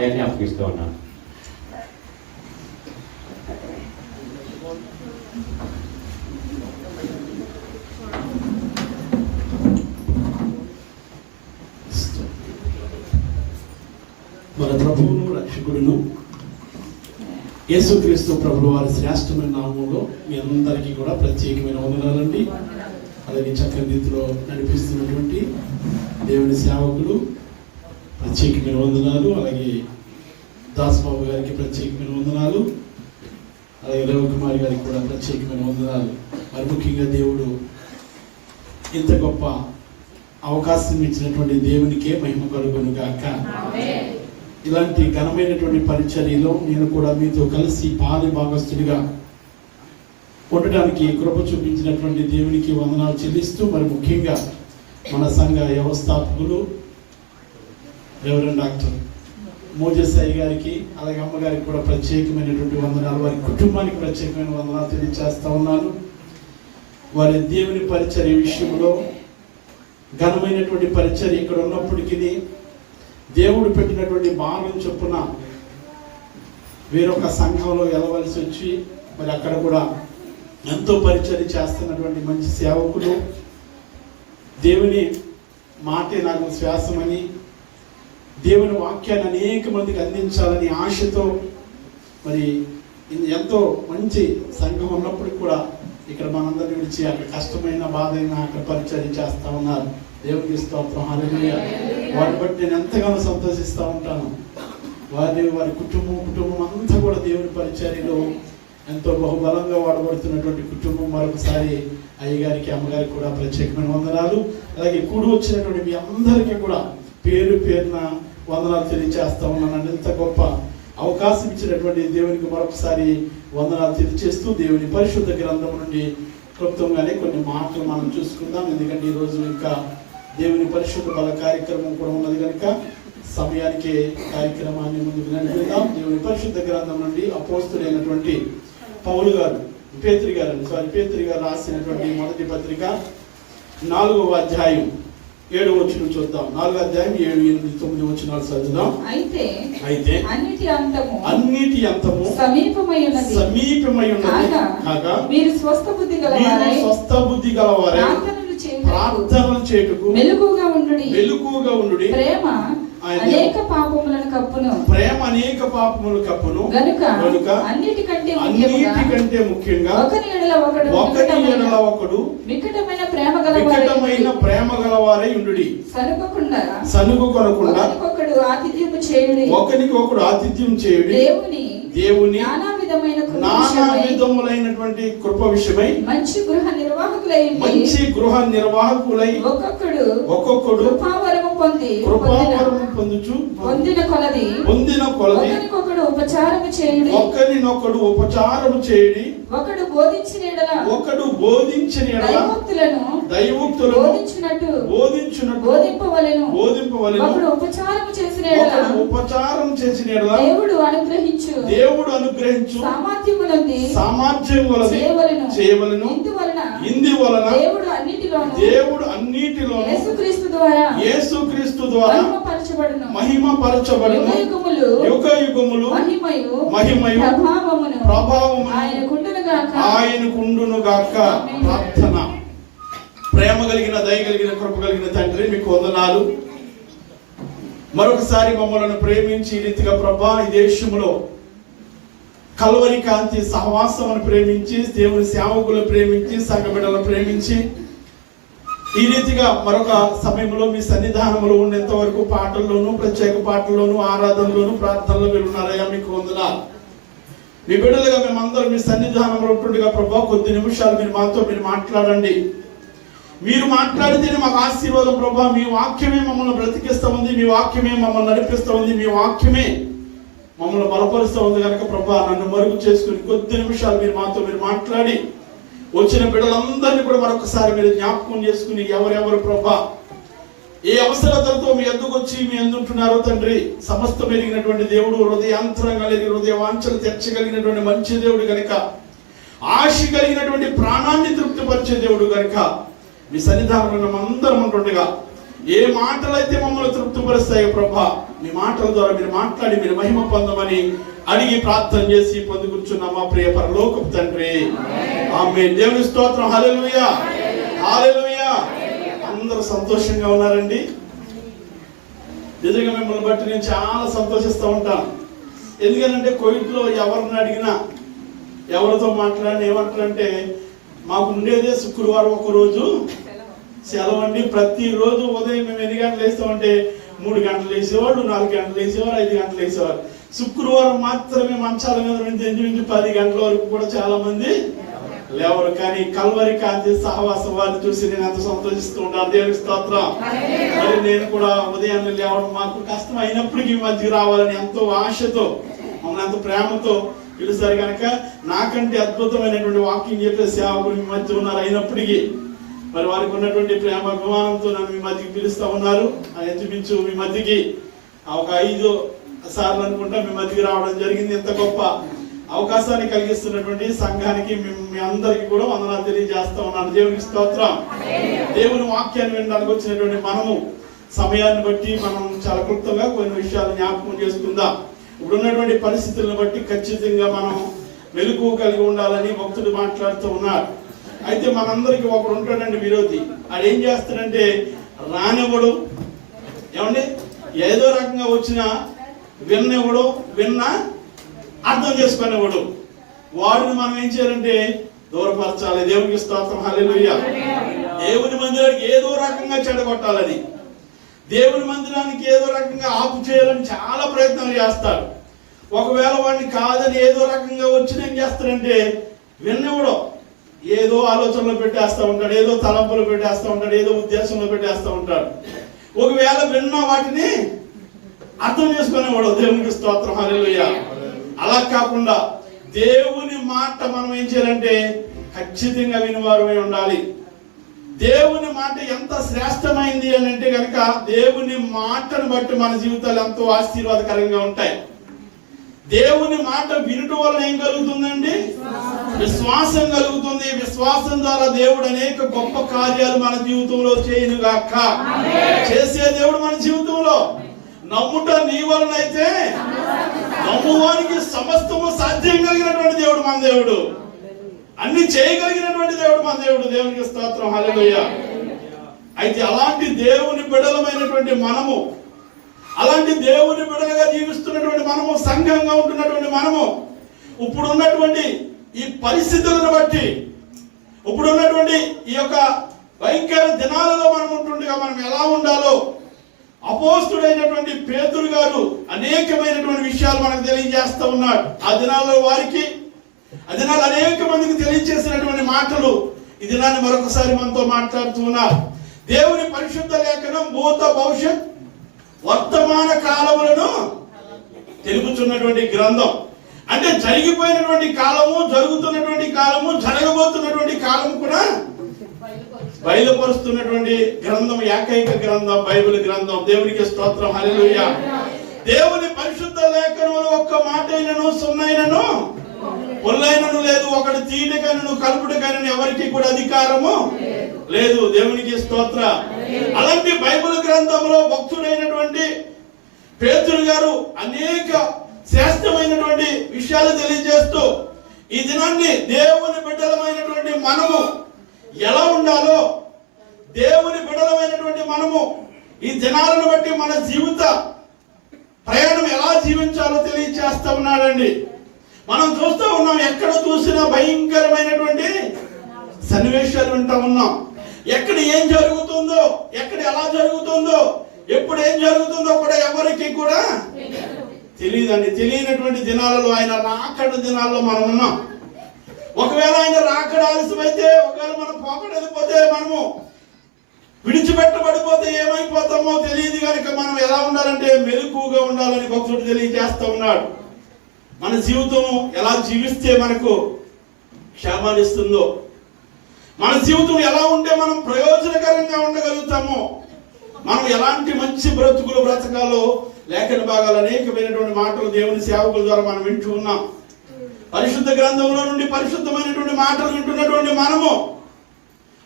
సమయాన్ని అప్పగిస్తూ ఉన్నాను. మన ప్రభువును రక్షకుడును యేసుక్రీస్తు ప్రభువు వారి శ్రేష్టమైన నామంలో మీ అందరికీ కూడా ప్రత్యేకమైన వందనాలండి. అలాగే చక్కని రీతిలో నడిపిస్తున్నటువంటి దేవుని సేవకులు ప్రత్యేకమైన వందనాలు. అలాగే దాస్బాబు గారికి ప్రత్యేకమైన వందనాలు. అలాగే రవికుమారి గారికి కూడా ప్రత్యేకమైన వందనాలు. మరి ముఖ్యంగా దేవుడు ఇంత గొప్ప అవకాశం ఇచ్చినటువంటి దేవునికే మహిమ కలుగును గాక. ఇలాంటి ఘనమైనటువంటి పరిచర్యలో నేను కూడా మీతో కలిసి పాలి భాగస్థుడిగా ఉండడానికి కృప చూపించినటువంటి దేవునికి వందనాలు చెల్లిస్తూ, మరి ముఖ్యంగా మన సంఘ వ్యవస్థాపకులు రెవరెండ్ డాక్టర్ మోజెస్సాయి గారికి, అలాగే అమ్మగారికి కూడా ప్రత్యేకమైనటువంటి వందనాలు, వారి కుటుంబానికి ప్రత్యేకమైన వందనాలు తెలియజేస్తా ఉన్నాను. వారి దేవుని పరిచర్య విషయంలో ఘనమైనటువంటి పరిచర్య ఇక్కడ ఉన్నప్పటికీ దేవుడు పెట్టినటువంటి భారం చొప్పున వేరొక సంఘంలో వెళ్ళవలసి వచ్చి మరి అక్కడ కూడా ఎంతో పరిచర్య చేస్తున్నటువంటి మంచి సేవకులు, దేవుని మాటే నాకు శ్వాసమని, దేవుని వాక్యాన్ని అనేక మందికి అందించాలని ఆశతో మరి ఎంతో మంచి సంఘం ఉన్నప్పటికీ కూడా ఇక్కడ మనందరిని విడిచి అక్కడ కష్టమైన బాధైనా అక్కడ పరిచర్య చేస్తూ ఉన్నారు. దేవునికి స్తోత్రం, హల్లెలూయా. వారిని బట్టి నేను ఎంతగానో సంతోషిస్తూ ఉంటాను. వారి కుటుంబం అంతా కూడా దేవుని పరిచర్యలో ఎంతో బహుబలంగా వాడబడుతున్నటువంటి కుటుంబం. మరొకసారి అయ్యగారికి, అమ్మగారికి కూడా ప్రత్యేకమైన వందనాలు. అలాగే కూడి వచ్చినటువంటి మీ అందరికీ కూడా పేరు పేరున వందనాలు తెలియజేస్తా ఉన్నాను. ఎంత గొప్ప అవకాశం ఇచ్చినటువంటి దేవునికి మరొకసారి వందనాలు తెలియజేస్తూ, దేవుని పరిశుద్ధ గ్రంథం నుండి క్లుప్తంగానే కొన్ని మాటలు మనం చూసుకుందాం. ఎందుకంటే ఈరోజు ఇంకా దేవుని పరిశుద్ధ బల కార్యక్రమం కూడా ఉన్నది కనుక సమయానికి కార్యక్రమాన్ని ముందుకు నడిపిద్దాం. దేవుని పరిశుద్ధ గ్రంథం నుండి అపోస్తులైనటువంటి పౌలు గారు, పేతురు గారు రాసినటువంటి మొదటి పత్రిక 4వ అధ్యాయం 7వ వచనం చూద్దాం. 4వ అధ్యాయం 7, 8, 9 వచనాలు చదువుదాం. అయితే అన్నిటి అంతము సమీపమై ఉన్నది కాగా మీరు స్వస్థ బుద్ధి గలవారై ప్రార్థనలు చేయుటకు మెలకువగా ఉండుడి. ప్రేమ అనేక పాపములను కప్పును గనుక అన్నిటికంటే ముఖ్యంగా ఒకరి ఎడల ఒకడు వికటమైన ప్రేమ గలవారై ఉండుడి. సనుగుకొనకుండా ఒకరికొకడు ఆతిథ్యం చేయుడి. దేవుని నానా విధములైనటువంటి కృప విషయమై మంచి గృహ నిర్వాహకులై ఒక్కొక్కడు కృపావరము పొందుచు పొందిన కొలది ఒకరినొకడు ఉపచారము చేయుడి. ఒకడు బోధించిన దైవోక్తులను బోధింపవలెను. ఒకడు ఉపచారం చేసిన దేవుడు అనుగ్రహించు సామర్థ్యము చేయవలెను. ఇందువలన దేవుడు అన్నిటిలోను యేసుక్రీస్తు ద్వారా మహిమపరచబడును. యుగయుగములు మహిమయు ప్రభావము ఆయనకుండును గాక. ప్రార్థన. ప్రేమ కలిగిన, దయ కలిగిన, కృప కలిగిన తండ్రి, మీకు వందనాలు. మరొకసారి మమ్మల్ని ప్రేమించి ఈ రీతిగా ప్రభా ఈ దేశంలో కల్వరి కాంతి సహవాసమును ప్రేమించి, దేవుని సేవకులను ప్రేమించి, సంఘ బిడ్డలను ప్రేమించి ఈ రీతిగా మరొక సమయంలో మీ సన్నిధానంలో ఉండేంత వరకు పాటల్లోనూ, ప్రత్యేక పాటల్లోనూ, ఆరాధనలోనూ, ప్రార్థనలో మీరు ఉన్నారయ్యా. మీకు వందనాలు. మీ బిడ్డలుగా మేమందరం మీ సన్నిధానంలో ఉంటుండగా ప్రభా కొద్ది నిమిషాలు మీరు మాట్లాడండి. మీరు మాట్లాడితేనే మాకు ఆశీర్వాదం ప్రభా. మీ వాక్యమే మమ్మల్ని బ్రతికిస్తూ ఉంది, మీ వాక్యమే మమ్మల్ని నడిపిస్తూ ఉంది, మీ వాక్యమే మమ్మల్ని బలపరుస్తూ ఉంది కనుక ప్రభా నన్ను మరుగు చేసుకుని కొద్ది నిమిషాలు మీరు మాట్లాడి వచ్చిన బిడ్డలందరినీ కూడా మరొకసారి మీరు జ్ఞాపకం చేసుకుని ఎవరెవరు ప్రభా ఏ అవసరతలతో మీ ఎద్దుకు వచ్చి మీ ఎందుంటున్నారో తండ్రి, సమస్తం ఎరిగినటువంటి దేవుడు, హృదయాంతరంగా హృదయ వాంఛలు తెచ్చగలిగినటువంటి మంచి దేవుడు కనుక, ఆశ కలిగినటువంటి ప్రాణాన్ని తృప్తిపరిచే దేవుడు కనుక మీ సన్నిధానంలో అందరం ఉంటుండగా ఏ మాటలు అయితే మమ్మల్ని తృప్తిపరుస్తాయో ప్రభా, మీ మాటల ద్వారా మీరు మాట్లాడి మీరు మహిమ పొందమని అడిగి ప్రార్థన చేసి పొందుకూర్చున్నాం మా ప్రియ పరలోకపు తండ్రి. ఆమేన్. దేవుని స్తోత్రం. హల్లెలూయా, హల్లెలూయా. అందరూ సంతోషంగా ఉన్నారండి. నిజంగా మిమ్మల్ని బట్టి నేను చాలా సంతోషిస్తూ ఉంటాను. ఎందుకంటే కోవిడ్లో ఎవరిని అడిగినా, ఎవరితో మాట్లాడినా ఏమంటారంటే, మాకు ఉండేదే శుక్రవారం ఒక రోజు సెలవు అండి. ప్రతిరోజు ఉదయం మేము ఎన్ని గంటలు వేస్తామంటే 3 గంటలు వేసేవాడు, 4 గంటలు వేసేవారు, 5 గంటలు వేసేవారు. శుక్రవారం మాత్రమే మంచాల మీద నుంచి 10 గంటల వరకు కూడా చాలా మంది లేవరు. కానీ కల్వరి కాంతి సహవాసం వారిని చూసి నేను ఎంత సంతోషిస్తూ ఉంటాను. దేవుని స్తోత్రం. మరి నేను కూడా ఉదయాన్నే లేవడం మాకు కష్టం అయినప్పటికీ మధ్యకి రావాలని ఎంతో ఆశతో, మమ్మల్ని ఎంతో ప్రేమతో పిలుస్తారు కనుక నాకంటే అద్భుతమైనటువంటి వాకింగ్ చెప్పే సేవకులు మీ మధ్య ఉన్నారు. అయినప్పటికీ మరి వారికి ఉన్నటువంటి ప్రేమ అభిమానంతో నన్ను మీ మధ్యకి పిలుస్తూ ఉన్నారు. ఇంచుమించు మీ మధ్యకి ఒక 5 సార్లు అనుకుంటా మీ మధ్యకి రావడం జరిగింది. ఇంత గొప్ప అవకాశాన్ని కలిగిస్తున్నటువంటి సంఘానికి మీ అందరికీ కూడా వందనాలు తెలియజేస్తా ఉన్నాను. దేవునికి స్తోత్రం. దేవుని వాక్యాన్ని వినడానికి వచ్చినటువంటి మనము సమయాన్ని బట్టి మనం చాలా క్లుప్తంగా కొన్ని విషయాలు జ్ఞాపకం చేసుకుందాం. ఇప్పుడున్నటువంటి పరిస్థితులను బట్టి ఖచ్చితంగా మనం మెలకువ కలిగి ఉండాలని భక్తుడు మాట్లాడుతూ ఉన్నారు. అయితే మనందరికి ఒకడు ఉంటాడండి విరోధి. అది ఏం చేస్తాడంటే రానివ్వడు, ఏమండి ఏదో రకంగా వచ్చినా విన్నెవడు, విన్నా అర్థం చేసుకునేవాడు. వాడిని మనం ఏం చేయాలంటే దూరపరచాలి. దేవునికి స్తోత్రం. హల్లెలూయా. దేవుని మందిరానికి ఏదో రకంగా చెడగొట్టాలని, దేవుని మందిరానికి ఏదో రకంగా ఆపు చేయాలని చాలా ప్రయత్నాలు చేస్తాడు. ఒకవేళ వాడిని కాదని ఏదో రకంగా వచ్చిన ఏం చేస్తాడంటే విన్నెవడో ఏదో ఆలోచనలో పెట్టేస్తూ ఉంటాడు, ఏదో తలంపులో పెట్టేస్తూ ఉంటాడు, ఏదో ఉద్దేశంలో పెట్టేస్తూ ఉంటాడు. ఒకవేళ విన్న వాటిని అర్థం చేసుకునేవాడు. దేవునికి స్తోత్రం. హల్లెలూయా. అలా కాకుండా దేవుని మాట మనం ఏం చేయాలంటే ఖచ్చితంగా వినివారమై ఉండాలి. దేవుని మాట ఎంత శ్రేష్టమైంది అని అంటే కనుక దేవుని మాటను బట్టి మన జీవితాలు ఎంతో ఆశీర్వాదకరంగా ఉంటాయి. దేవుని మాట వినటం వలన ఏం కలుగుతుందండి? విశ్వాసం కలుగుతుంది. విశ్వాసం ద్వారా దేవుడు అనేక గొప్ప కార్యాలు మన జీవితంలో చేయనుగాక. చేసే దేవుడు మన జీవితంలో. నమ్ముట నీ వలన అయితే నమ్మువానికి సమస్తము సాధ్యం కలిగినటువంటి దేవుడు మన దేవుడు. అన్ని చేయగలిగినటువంటి దేవుడు మన దేవుడు. దేవునికి స్తోత్రం. హల్లెలూయా. అయితే అలాంటి దేవుని బిడ్డలమైనటువంటి మనము, అలాంటి దేవుని బిడ్డలుగా జీవిస్తున్నటువంటి మనము, సంఘంగా ఉంటున్నటువంటి మనము, ఇప్పుడు ఉన్నటువంటి ఈ పరిస్థితులను బట్టి, ఇప్పుడు ఉన్నటువంటి ఈ యొక్క భయంకర దినాలలో మనం ఉంటుండగా మనం ఎలా ఉండాలో అపోస్తుడైనటువంటి పేతురు గారు అనేకమైనటువంటి విషయాలు మనకు తెలియజేస్తూ ఉన్నాడు. ఆ దినాల్లో వారికి, ఆ దినాలు అనేక మందికి తెలియజేసినటువంటి మాటలు ఈ దినాన్ని మరొకసారి మనతో మాట్లాడుతూ ఉన్నారు. దేవుని పరిశుద్ధ లేఖనం భూత భవిష్యత్ వర్తమాన కాలములను తెలుపుతున్నటువంటి గ్రంథం. అంటే జరిగిపోయినటువంటి కాలము, జరుగుతున్నటువంటి కాలము, జరగబోతున్నటువంటి కాలము కూడా బయలుపరుస్తున్నటువంటి గ్రంథం, ఏకైక గ్రంథం బైబిల్ గ్రంథం. దేవునికి స్తోత్రం. హల్లెలూయా. దేవుని పరిశుద్ధ లేఖనంలో ఒక్క మాట అయినను సున్నైనను పొల్లైనను లేదు, ఒకటి తీయటకైనను కలుపుటకైనను ఎవరికి కూడా అధికారము లేదు. దేవునికి స్తోత్ర. అలాంటి బైబిల్ గ్రంథంలో భక్తుడైనటువంటి పేతురు గారు అనేక శ్రేష్టమైనటువంటి విషయాలు తెలియజేస్తూ ఈ దినాన్ని దేవుని బిడ్డలమైనటువంటి మనము ఎలా ఉండాలో, దేవుని బిడ్డలమైనటువంటి మనము ఈ దినాలను బట్టి మన జీవిత ప్రయాణం ఎలా జీవించాలో తెలియజేస్తా ఉన్నాడండి. మనం చూస్తూ ఉన్నాం, ఎక్కడ చూసినా భయంకరమైనటువంటి సన్నివేశాలు వింటూ ఉన్నాం. ఎక్కడ ఏం జరుగుతుందో, ఎక్కడ ఎలా జరుగుతుందో, ఎప్పుడు ఏం జరుగుతుందో కూడా ఎవరికి కూడా తెలియదండి. తెలియనటువంటి దినాలలో, ఆయన రాకడ దినాల్లో మనం ఉన్నాం. ఒకవేళ ఆయన రాకడ ఆలస్యమైతే, ఒకవేళ మనం పోకడైపోతే, మనము విడిచిపెట్టబడిపోతే ఏమైపోతామో తెలియదు కనుక మనం ఎలా ఉండాలంటే మెలకువగా ఉండాలని భక్తుడు తెలియజేస్తూ ఉన్నాడు. మన జీవితం ఎలా జీవిస్తే మనకు క్షేమాన్ని ఇస్తుందో, మన జీవితం ఎలా ఉంటే మనం ప్రయోజనకరంగా ఉండగలుగుతామో, మనం ఎలాంటి మంచి బ్రతుకులు బ్రతకాలో లేఖన భాగాలు అనేకమైనటువంటి మాటలు దేవుని సేవకుల ద్వారా మనం వింటూ ఉన్నాం. పరిశుద్ధ గ్రంథంలో నుండి పరిశుద్ధమైనటువంటి మాటలు వింటున్నటువంటి మనము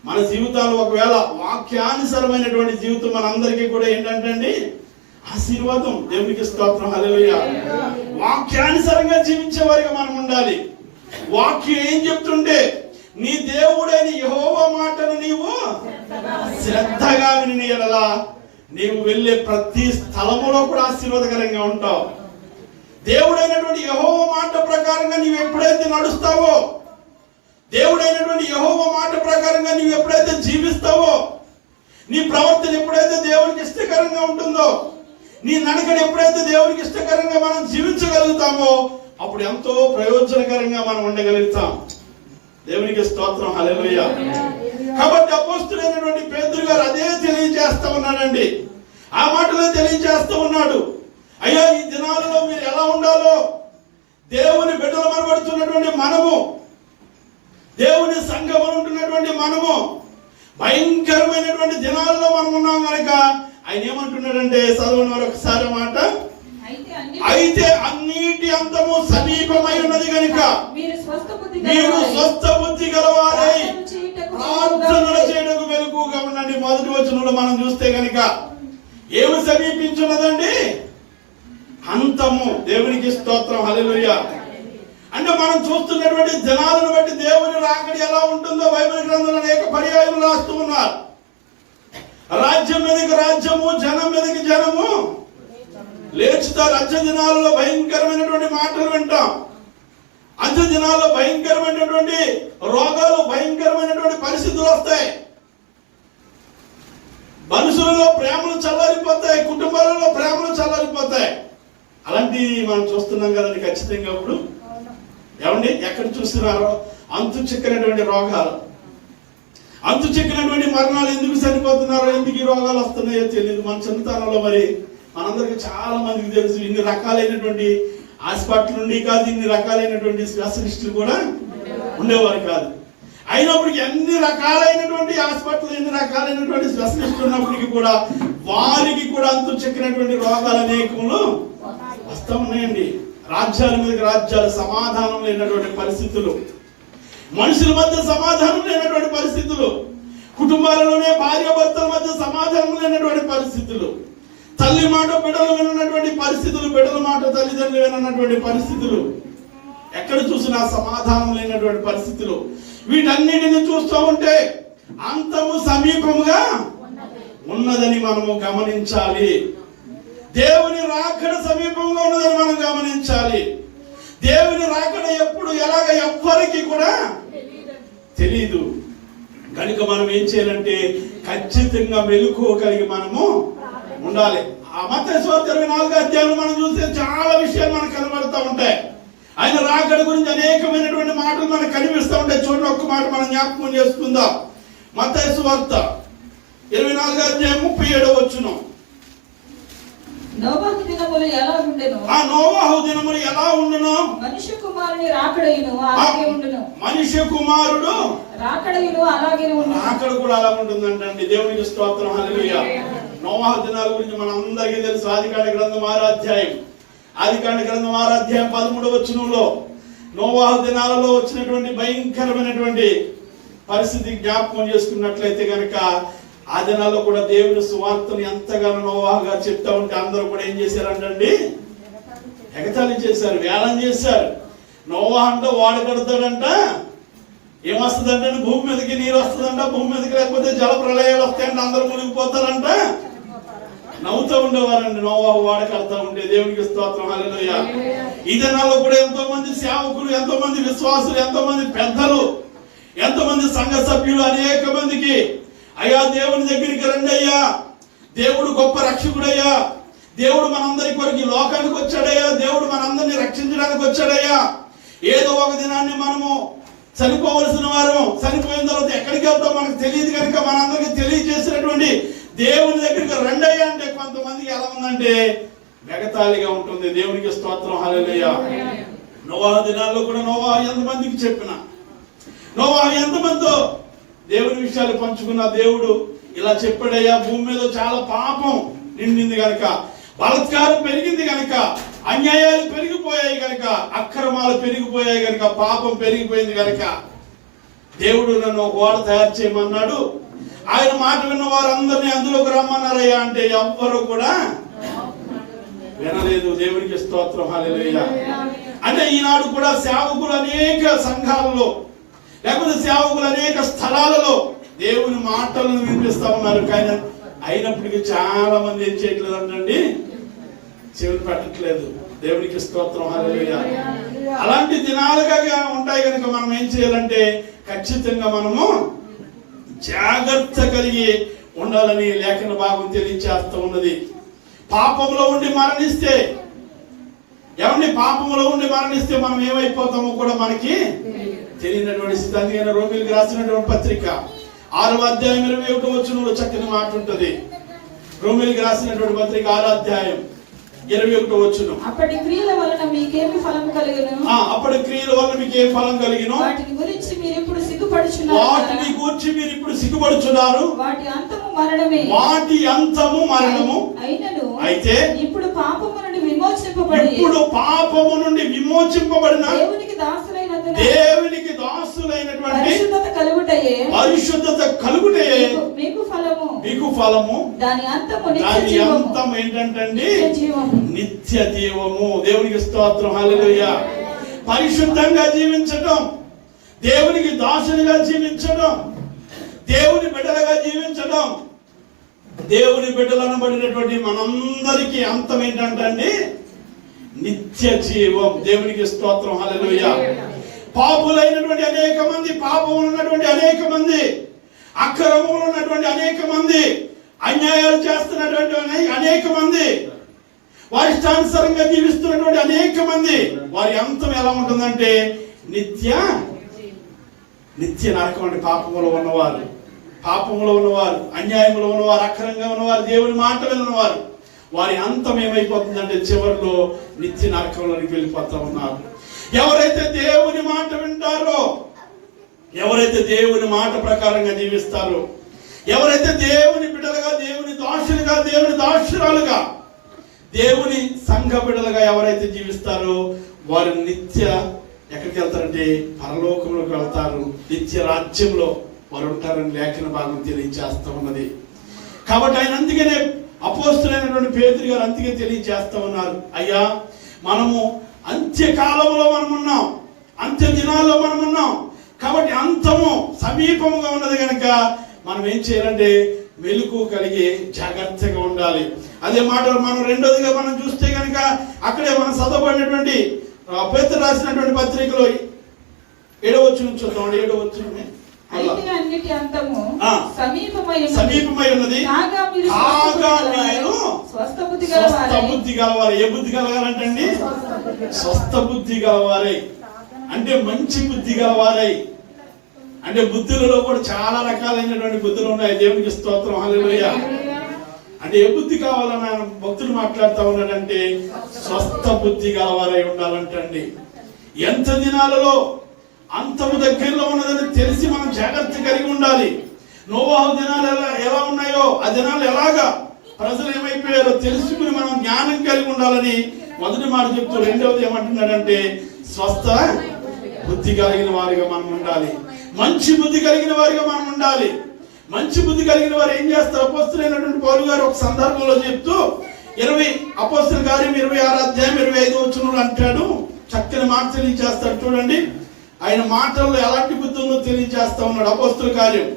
మన జీవితాలు ఒకవేళ వాక్యానుసారమైనటువంటి జీవితం మనందరికీ కూడా ఏంటంటే ఆశీర్వాదం. దేవునికి స్తోత్రం, హల్లెలూయా. వాక్యానుసారంగా జీవించే వారిగా మనం ఉండాలి. వాక్యం ఏం చెప్తుంటే నీ దేవుడైన యెహోవా మాటను నీవు శ్రద్ధగా విని ఎడల నీవు వెళ్ళే ప్రతి స్థలములో కూడా ఆశీర్వాదకరంగా ఉంటావు. దేవుడైనటువంటి యెహోవా మాట ప్రకారంగా నీవు ఎప్పుడైతే నడుస్తావో, దేవుడైనటువంటి యెహోవా మాట ప్రకారంగా నీవు ఎప్పుడైతే జీవిస్తావో, నీ ప్రవర్తన ఎప్పుడైతే దేవునికి ఇష్టకరంగా ఉంటుందో, నీ నడకను ఎప్పుడైతే దేవునికి ఇష్టకరంగా మనం జీవించగలుగుతామో అప్పుడు ఎంతో ప్రయోజనకరంగా మనం ఉండగలుగుతాం. దేవునికి స్తోత్రం, హల్లెలూయా. కాబట్టి అపోస్తలుడైనటువంటి పేతురు గారు అదే తెలియజేస్తా ఉన్నాడండి. ఆ మాటలో తెలియజేస్తూ ఉన్నాడు, అయ్యా ఈ దినాలలో మీరు ఎలా ఉండాలో, దేవుని బిడ్డలు మనబడుతున్నటువంటి మనము, దేవుని సంఘములో ఉంటున్నటువంటి మనము భయంకరమైనటువంటి దినాలలో మనం ఉన్నాం కనుక ఆయన ఏమంటున్నాడంటే, చదవని వారు ఒకసారి మాట, అయితే అన్నిటి అంతము సమీపమై ఉన్నది కనుక మీరు స్వస్థ బుద్ధి గలవారై ప్రార్థనలు చేయడానికి మెలకువగా ఉండండి. మొదటి వచనంలో మనం చూస్తే కనుక ఏమి సమీపించున్నదండి? అంతము. దేవునికి స్తోత్రం, హల్లెలూయా. అంటే మనం చూస్తున్నటువంటి జనాలను బట్టి దేవుని రాకడి ఎలా ఉంటుందో బైబిల్ గ్రంథంలో అనేక పర్యాయం రాస్తూ ఉన్నారు. రాజ్యం మీదకి రాజ్యము, జనం మీదకి జనము లేచుతారు. అంత్య దినాలలో భయంకరమైనటువంటి మాటలు వింటాం. అంత్య దినాల్లో భయంకరమైనటువంటి రోగాలు, భయంకరమైనటువంటి పరిస్థితులు వస్తాయి. మనుషులలో ప్రేమలు చల్లారిపోతాయి, కుటుంబాలలో ప్రేమలు చల్లారిపోతాయి. అలాంటివి మనం చూస్తున్నాం కదండి. ఖచ్చితంగా ఇప్పుడు ఏమండి ఎక్కడ చూస్తున్నారో అంతు చిక్కనటువంటి రోగాలు, అంతు చిక్కనటువంటి మరణాలు ఎందుకు చనిపోతున్నారో, ఎందుకు ఈ రోగాలు వస్తున్నాయో తెలియదు. మన చిన్నతనంలో మరి మనందరికి చాలా మందికి తెలుసు, ఇన్ని రకాలైనటువంటి హాస్పిటల్ నుండి కాదు, ఇన్ని రకాలైనటువంటి స్పెషలిస్టులు కూడా ఉండేవారు కాదు. అయినప్పటికీ ఎన్ని రకాలైనటువంటి హాస్పిటల్, ఎన్ని రకాలైనటువంటి స్పెషలిస్టులు ఉన్నప్పటికీ కూడా వారికి కూడా అంతు చిక్కినటువంటి రోగాలు అనేకములు వస్తూ ఉన్నాయండి. రాజ్యాల మీదకి రాజ్యాలు, సమాధానం లేనటువంటి పరిస్థితులు, మనుషుల మధ్య సమాధానం లేనటువంటి పరిస్థితులు, కుటుంబాలలోనే భార్యాభర్తల మధ్య సమాధానం లేనటువంటి పరిస్థితులు, తల్లి మాట బిడ్డలు వినటువంటి పరిస్థితులు, బిడ్డల మాట తల్లిదండ్రులు వినటువంటి పరిస్థితులు, ఎక్కడ చూసినా సమాధానం లేనటువంటి పరిస్థితులు. వీటన్నిటిని చూస్తూ ఉంటే అంతము సమీపముగా ఉన్నదని మనము గమనించాలి. దేవుని రాకడ సమీపంగా ఉన్నదని మనం గమనించాలి. దేవుని రాకడ ఎప్పుడు ఎలాగ ఎవ్వరికి కూడా తెలీదు కనుక మనం ఏం చేయాలంటే ఖచ్చితంగా మెలకువగలిగి మనము ఉండాలి. ఆ మత్తయి సువార్త 24వ అధ్యాయంలో మనం చూస్తే చాలా విషయాలు మనకు కనబడుతూ ఉంటాయి. ఆయన రాకడ గురించి అనేకమైనటువంటి మాటలు మనకు కనిపిస్తూ ఉంటాయి. చూడండి, ఒక్క మాట మనం జ్ఞాపకం చేసుకుందాం. మత్తయి సువార్త 24వ అధ్యాయం 37వ వచనం. నోవాహు దినములు ఎలా ఉండెను? ఆ నోవాహు దినములు ఎలా ఉండును? మనుష్య కుమారుని రాకడయును అలాగే ఉండును. మనుష్య కుమారుడు రాకడయును అలాగే ఉండును. రాకడ కూడా అలా ఉంటుందంటండి. దేవునికి స్తోత్రం, హల్లెలూయా. నోవాహు దినాల గురించి మన అందరికీ తెలుసు. ఆదికాండ గ్రంథం 6వ అధ్యాయం, ఆదికాండ గ్రంథం 6వ అధ్యాయం 13వ వచనంలో నోవాహు దినాలలో వచ్చినటువంటి భయంకరమైనటువంటి పరిస్థితి జ్ఞాపకం చేసుకున్నట్లయితే కనుక ఆ దినాల్లో కూడా దేవుని సువార్తను ఎంతగానో నోవాహు గారు చెప్తా ఉంటే అందరూ కూడా ఏం చేశారంటండి? ఎగతాళి చేశారు, వేలం చేశారు. నోవాహు అంటే వాడు కడతాడంట, ఏమొస్తుందంటే భూమి మీదకి నీరు వస్తుందంట, భూమి మీదకి లేకపోతే జల ప్రళయాలు వస్తాయంటే అందరూ మునిగిపోతారంట. నవ్వుతూ ఉండేవారండి నోవాహు వాడ కడతా ఉంటే. దేవునికి స్తోత్రం, హల్లెలూయా. ఈ దినాల్లో కూడా ఎంతో మంది సేవకులు, ఎంతో మంది విశ్వాసులు, ఎంతో మంది పెద్దలు, ఎంతో మంది సంఘ సభ్యులు అనేక మందికి, అయ్యా దేవుని దగ్గరికి రండి అయ్యా, దేవుడు గొప్ప రక్షకుడయ్యా, దేవుడు మనందరి కొరకు లోకానికి వచ్చాడయ్యా, దేవుడు మనందరినీ రక్షించడానికి వచ్చాడయ్యా, ఏదో ఒక దినాన్ని మనము చనిపోవలసిన వారు, చనిపోయిన తర్వాత ఎక్కడికి వెళ్తాం మనకు తెలియదు కనుక మనందరికి తెలియజేసినటువంటి దేవుని దగ్గరికి రండి అయ్యా అంటే కొంతమందికి ఎలా ఉందంటే వెగతాళిగా ఉంటుంది. దేవునికి స్తోత్రం, హల్లెలూయా. నోవాహు దినాల్లో కూడా నోవాహు ఎంతమందికి చెప్పిన, నోవాహు ఎంతమందితో దేవుని విషయాలు పంచుకున్న దేవుడు ఇలా చెప్పాడయ్యా, భూమి మీద చాలా పాపం నిండింది కనుక, బలాత్కారం పెరిగింది కనుక, అన్యాయాలు పెరిగిపోయాయి కనుక, అక్రమాలు పెరిగిపోయాయి కనుక, పాపం పెరిగిపోయింది కనుక దేవుడు నన్ను ఒక ఓడ తయారు చేయమన్నాడు, ఆయన మాట విన్న వారందరినీ అందులోకి రమ్మన్నారయ్యా అంటే ఎవ్వరు కూడా వినలేదు. దేవునికి స్తోత్రం, హల్లెలూయా. అంటే ఈనాడు కూడా సేవకులు అనేక సంఘాలలో లేకపోతే సేవకులు అనేక స్థలాలలో దేవుని మాటలను వినిపిస్తా ఉన్నారు. కానీ అయినప్పటికీ చాలా మంది ఏం చేయట్లేదు అంటండి, చెవిని పెట్టట్లేదు. దేవునికి స్తోత్రం, హల్లెలూయా. అలాంటి దినాలుగా ఉంటాయి కనుక మనం ఏం చేయాలంటే ఖచ్చితంగా మనము జాగ్రత్త కలిగి ఉండాలని లేఖన భాగం తెలియచేస్తూ ఉన్నది. పాపంలో ఉండి మరణిస్తే పాపంలో ఉండి మరణిస్తే మనం ఏమైపోతామో కూడా మనకి తెలియనటువంటి స్థితి. అందుకని రోమిలకు రాసినటువంటి పత్రిక 6వ అధ్యాయం 21వ వచనంలో చక్కని మాట ఉంటది. రోమిలకు రాసినటువంటి పత్రిక 6వ అధ్యాయం 21వ వచనం. అప్పటి క్రియల వలన మీకేమి ఫలం కలిగినో, అప్పటి క్రియల వలన మీకు ఏం ఫలం కలిగినో వాటిని గురించి మీరు ఇప్పుడు సిగ్గుపడుచున్నారు. వాటిని గురించి మీరు ఇప్పుడు సిగ్గుపడుచున్నారు. వాటి అంతము మరణమే. వాటి అంతము మరణము. అయినను అయితే ఇప్పుడు పాపము నుండి విమోచింపబడి దేవునికి దాసులైనటువంటి పరిశుద్ధత కలుగుటయే మీకు ఫలము. దాని అంతం ఏంటంటే నిత్య జీవము. దేవునికి స్తోత్రం, హల్లెలూయా. పరిశుద్ధంగా జీవించడం, దేవునికి దాసునిగా జీవించడం, దేవుని బిడ్డలుగా జీవించడం, దేవుని బిడ్డలనబడినటువంటి మనందరికీ అంతం ఏంటంటే నిత్య జీవం. దేవునికి స్తోత్రం, హల్లెలూయా. పాపులైనటువంటి అనేక మంది, పాపములు ఉన్నటువంటి అనేక మంది, అక్రమములు ఉన్నటువంటి అనేక మంది, అన్యాయాలు చేస్తున్నటువంటి అనేక మంది, వారి ఇష్టానుసారంగా జీవిస్తున్నటువంటి అనేక మంది, వారి అంతం ఎలా ఉంటుందంటే నిత్య నరకం అండి. పాపములో ఉన్నవారు, అన్యాయంలో ఉన్నవారు, అక్రమంగా ఉన్నవారు, దేవుని మాట విన్నవారు, వారి అంతం ఏమైపోతుందంటే చివరిలో నిత్య నరకంలోనికి వెళ్ళిపోతా ఉన్నారు. ఎవరైతే దేవుని మాట వింటారో, ఎవరైతే దేవుని మాట ప్రకారంగా జీవిస్తారో, ఎవరైతే దేవుని బిడ్డలుగా, దేవుని దాసులుగా, దేవుని దాసురాలుగా, దేవుని సంఘ బిడ్డలుగా ఎవరైతే జీవిస్తారో వారు నిత్య ఎక్కడికి వెళ్తారంటే పరలోకంలోకి వెళ్తారు. నిత్య రాజ్యంలో వారు ఉంటారని లేఖన భాగం తెలియజేస్తా ఉన్నది. కాబట్టి ఆయన అందుకనే అపోస్తులైనటువంటి పేతురు గారు అందుకే తెలియజేస్తా ఉన్నారు, అయ్యా మనము అంత్యకాలంలో మనం ఉన్నాం, అంత్య దినాల్లో మనం ఉన్నాం. కాబట్టి అంతము సమీపంగా ఉన్నది కనుక మనం ఏం చేయాలంటే మెలకు కలిగి జాగ్రత్తగా ఉండాలి. అదే మాట మనం రెండోదిగా మనం చూస్తే కనుక అక్కడే మనం చదవబడినటువంటి పేతురు రాసినటువంటి పత్రికలో 7వ వచనం చూద్దాం. 7వ వచనమే అన్నిటి అంతము సమీపమై ఉన్నది. స్వస్థ బుద్ధి గలవారే. ఏ బుద్ధి కలగాలంటండి? స్వస్థ బుద్ధి గలవారే అంటే మంచి బుద్ధి గలవారై. అంటే బుద్ధులలో కూడా చాలా రకాలైనటువంటి బుద్ధులు ఉన్నాయి. దేవునికి స్తోత్రం, హల్లెలూయా. అంటే ఏ బుద్ధి కావాలని ఆయన భక్తులు మాట్లాడుతూ ఉన్నాడంటే స్వస్థ బుద్ధి గలవారై ఉండాలంటండి. ఎంత దినాలలో అంతము దగ్గరలో ఉన్నదని తెలిసి మనం జాగ్రత్త కలిగి ఉండాలి. నోవాహు దినాలు ఎలా ఉన్నాయో ఆ దినాలు ఎలాగా ప్రజలు ఏమైపోయారో తెలుసుకుని మనం జ్ఞానం కలిగి ఉండాలని మొదటి మాట చెప్తూ రెండవది ఏమంటున్నాడంటే స్వస్థ బుద్ధి కలిగిన వారిగా మనం ఉండాలి. మంచి బుద్ధి కలిగిన వారిగా మనం ఉండాలి. మంచి బుద్ధి కలిగిన వారు ఏం చేస్తారు? అపోస్తలుడైనటువంటి పౌలు గారు ఒక సందర్భంలో చెప్తూ 20 అపోస్తల కార్యం 26వ అధ్యాయం 25వ వచనంలో అంటాడు, చక్కని మాట తెలియజేస్తాడు. చూడండి ఆయన మాటల్లో ఎలాంటి బుద్ధి ఉందో తెలియజేస్తా ఉన్నాడు. అపోస్తల కార్యం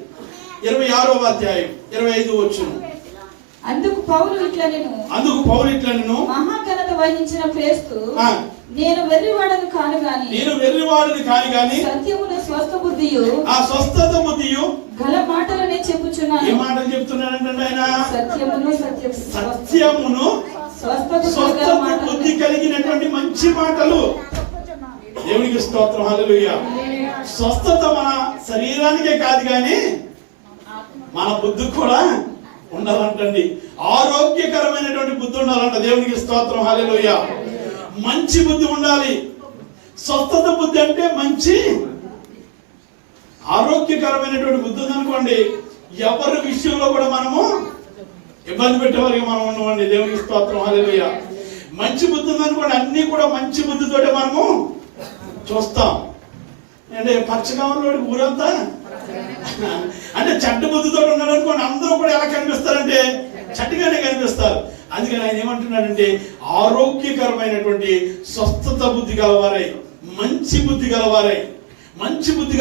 26వ అధ్యాయం 25వ వచనం. అందుకు పౌలు ఇట్లనెను, మహాఘనత వహించిన ఫేస్తు, నేను వెర్రివాడను కాను గాని సత్యమును స్వస్థ బుద్ధియు స్వస్థత బుద్ధియు గల మాటలనే చెప్పుచున్నాను. ఏ మాటలు చెప్తున్నాడంటే ఆయన సత్యమును స్వస్థ బుద్ధి కలిగినటువంటి మంచి మాటలు. దేవునికి స్తోత్రం, హల్లెలూయా. స్వస్థత మన శరీరానికే కాదు కానీ మన బుద్ధి కూడా ఉండాలంటండి. ఆరోగ్యకరమైనటువంటి బుద్ధి ఉండాలంట. దేవునికి స్తోత్రం, హల్లెలూయా. మంచి బుద్ధి ఉండాలి. స్వస్థత బుద్ధి అంటే మంచి ఆరోగ్యకరమైనటువంటి బుద్ధి ఉందనుకోండి, ఎవరి విషయంలో కూడా మనము ఇబ్బంది పెట్టేవారికి మనం ఉన్నామండి. దేవునికి స్తోత్రం, హల్లెలూయా. మంచి బుద్ధి ఉందనుకోండి, అన్ని కూడా మంచి బుద్ధితోటే మనము చూస్తాం. అంటే పచ్చగా ఉన్నవాడికి ఊరంతా అంటే చెడ్డ బుద్ధితో ఉన్నాడు అనుకోండి, అందరూ కూడా ఎలా కనిపిస్తారంటే చెడ్డగానే కనిపిస్తారు. అందుకని ఆయన ఏమంటున్నాడంటే ఆరోగ్యకరమైనటువంటి స్వస్థత బుద్ధి గలవారై, మంచి బుద్ధి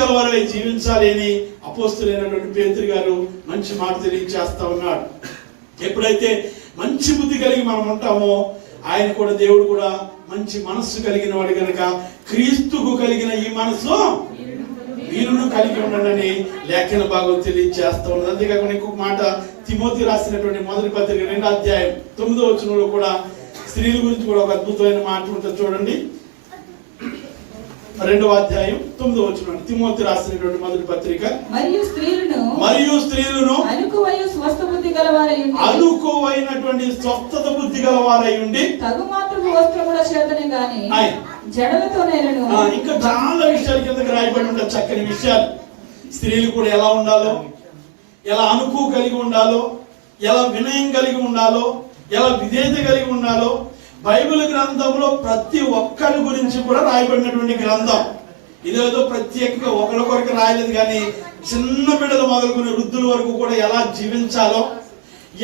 గలవారై జీవించాలి అని అపోస్తలుడైనటువంటి పేతురు గారు మంచి మాట తెలియజేస్తా ఉన్నాడు. ఎప్పుడైతే మంచి బుద్ధి కలిగి మనం ఉంటామో ఆయన కూడా, దేవుడు కూడా మంచి మనస్సు కలిగిన వాడు కనుక క్రీస్తుకు కలిగిన ఈ మనస్సు వీరును కలిగి ఉండండి లేఖన భాగం తెలియజేస్తా ఉన్నది. అంతేకాకుండా ఇంకొక మాట, తిమోతి రాసినటువంటి మొదటి పత్రిక 2వ అధ్యాయం 9వ వచనంలో కూడా స్త్రీల గురించి కూడా ఒక అద్భుతమైన మాట ఉంటుంది చూడండి. 2వ అధ్యాయం 9వ వచనం, తిమోతి రాసినటువంటి మొదటి పత్రిక. మరియు స్త్రీలను అనుకువైనటువంటి స్వస్థత బుద్ధి గలవారై ఉండి ఇంకా చాలా విషయాల కిందకి రాయబడి ఉంటాయి, చక్కని విషయాలు. స్త్రీలు కూడా ఎలా ఉండాలో, ఎలా అనుకు కలిగి ఉండాలో, ఎలా వినయం కలిగి ఉండాలో, ఎలా విధేయత కలిగి ఉండాలో బైబిల్ గ్రంథంలో ప్రతి ఒక్కరి గురించి కూడా రాయబడినటువంటి గ్రంథం. ఇదేదో ప్రత్యేకంగా ఒకరి కొరకు రాయలేదు, కానీ చిన్న బిడ్డలు మొదలుకునే వృద్ధుల వరకు కూడా ఎలా జీవించాలో,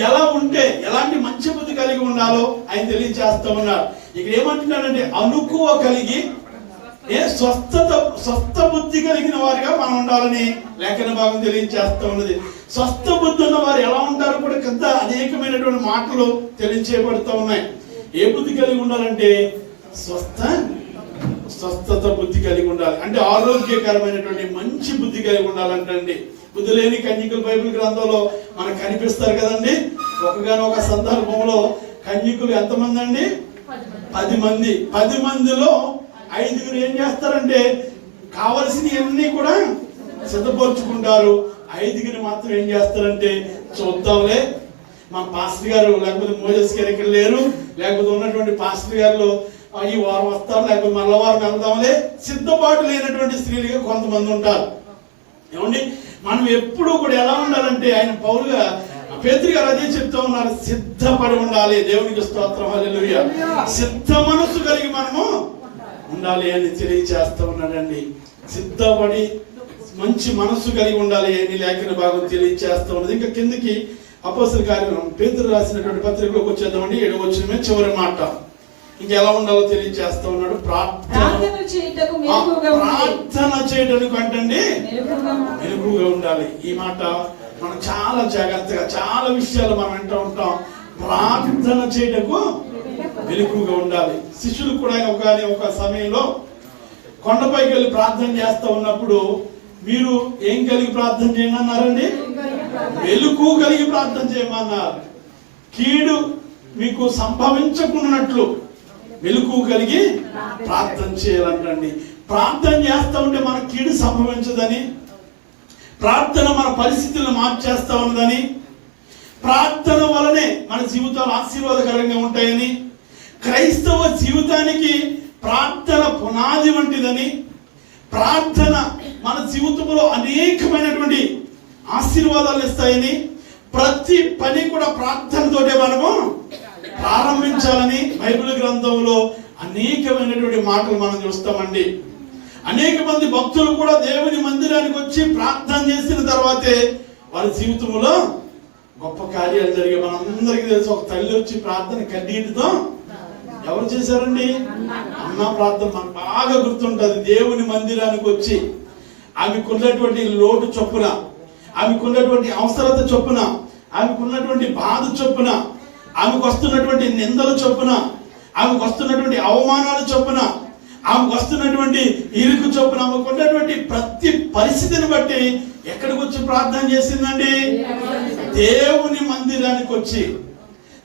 ఎలా ఉంటే ఎలాంటి మంచి బుద్ధి కలిగి ఉండాలో ఆయన తెలియజేస్తా ఉన్నారు. ఇక్కడ ఏమంటున్నాడంటే అనుకువ కలిగి స్వస్థ బుద్ధి కలిగిన వారిగా మనం ఉండాలని లేఖన భాగం తెలియజేస్తా ఉన్నది. స్వస్థ బుద్ధి ఉన్న వారు ఎలా ఉంటారో కూడా కింద అనేకమైనటువంటి మాటలు తెలియజేయబడుతూ ఉన్నాయి. ఏ బుద్ధి కలిగి ఉండాలంటే స్వస్థత బుద్ధి కలిగి ఉండాలి, అంటే ఆరోగ్యకరమైనటువంటి మంచి బుద్ధి కలిగి ఉండాలంటండి. బుద్ధి లేని కన్యకులు బైబిల్ గ్రంథంలో మనకు కనిపిస్తారు కదండి. ఒకగానొక సందర్భంలో కన్యకులు ఎంతమంది అండి? 10 మంది. 10 మందిలో 5గురు ఏం చేస్తారంటే కావలసినవన్నీ కూడా సిద్ధపరుచుకుంటారు. 5గురు మాత్రం ఏం చేస్తారంటే చూద్దాంలే, మా పాస్టర్ గారు లేకపోతే మోజస్ గారు ఇక్కడ లేరు, లేకపోతే ఉన్నటువంటి పాస్టర్ గారు ఈ వారం వస్తారు, లేకపోతే మళ్ళా వారం వెళ్దాంలే, సిద్ధపాటు లేనటువంటి స్త్రీలుగా కొంతమంది ఉంటారు. ఏమండి, మనం ఎప్పుడు కూడా ఎలా ఉండాలంటే ఆయన పౌలుగా పేతురు గారు అదే చెప్తా ఉన్నారు, సిద్ధపడి ఉండాలి. దేవునికి స్తోత్రం, హల్లెలూయా. సిద్ధ మనస్సు కలిగి మనము ఉండాలి అని తెలియజేస్తా ఉన్నాడండి. సిద్ధపడి మంచి మనస్సు కలిగి ఉండాలి అని లేఖన భాగం తెలియజేస్తా ఉన్నది. ఇంకా కిందకి అపోస్తలుల కార్యం పేతురు రాసినటువంటి పత్రికలోకి వచ్చేద్దామండి. 7వ వచనమే చివరి మాట. ఇంకెలా ఉండాలో తెలియజేస్తా ఉన్నాడు. ప్రార్థన చేయడానికి అంటండి మెలకువగా ఉండాలి. ఈ మాట మనం చాలా జాగ్రత్తగా, చాలా విషయాలు మనం వింటూ ఉంటాం. ప్రార్థన చేయటకు మెలకువగా ఉండాలి. శిష్యులు కూడా ఒక సమయంలో కొండపైకి వెళ్ళి ప్రార్థన చేస్తా ఉన్నప్పుడు, మీరు ఏం కలిగి ప్రార్థన చేయండి అన్నారండి? మెలకువ కలిగి ప్రార్థన చేయమన్నారు. కీడు మీకు సంభవించకున్నట్లు మెలకువ కలిగి ప్రార్థన చేయాలంటండి. ప్రార్థన చేస్తా ఉంటే మన కీడు సంభవించదని, ప్రార్థన మన పరిస్థితులను మార్చేస్తా ఉన్నదని, ప్రార్థన వలనే మన జీవితాలు ఆశీర్వాదకరంగా ఉంటాయని, క్రైస్తవ జీవితానికి ప్రార్థన పునాది వంటిదని, ప్రార్థన మన జీవితంలో అనేకమైనటువంటి ఆశీర్వాదాలు ఇస్తాయని, ప్రతి పని కూడా ప్రార్థనతోటే మనము ప్రారంభించాలని బైబిల్ గ్రంథంలో అనేకమైనటువంటి మాటలు మనం చూస్తామండి. అనేక మంది భక్తులు కూడా దేవుని మందిరానికి వచ్చి ప్రార్థన చేసిన తర్వాతే వారి జీవితంలో గొప్ప కార్యాలు జరిగే మనందరికీ తెలుసు. ఒక తల్లి వచ్చి ప్రార్థన కన్నీటితో ఎవరు చేశారండి? అన్న ప్రార్థన మనకు బాగా గుర్తుంటది. దేవుని మందిరానికి వచ్చి ఆమెకున్నటువంటి లోటు చొప్పున, ఆమెకున్నటువంటి అవసరత చొప్పున, ఆమెకున్నటువంటి బాధ చొప్పున, ఆమెకు వస్తున్నటువంటి నిందల చొప్పున, ఆమెకు వస్తున్నటువంటి అవమానాలు చొప్పున, ఆమెకు వస్తున్నటువంటి ఇరుకు చొప్పున, ఆమెకు ఉన్నటువంటి ప్రతి పరిస్థితిని బట్టి ఎక్కడికి వచ్చి ప్రార్థన చేసిందండి? దేవుని మందిరానికి వచ్చి,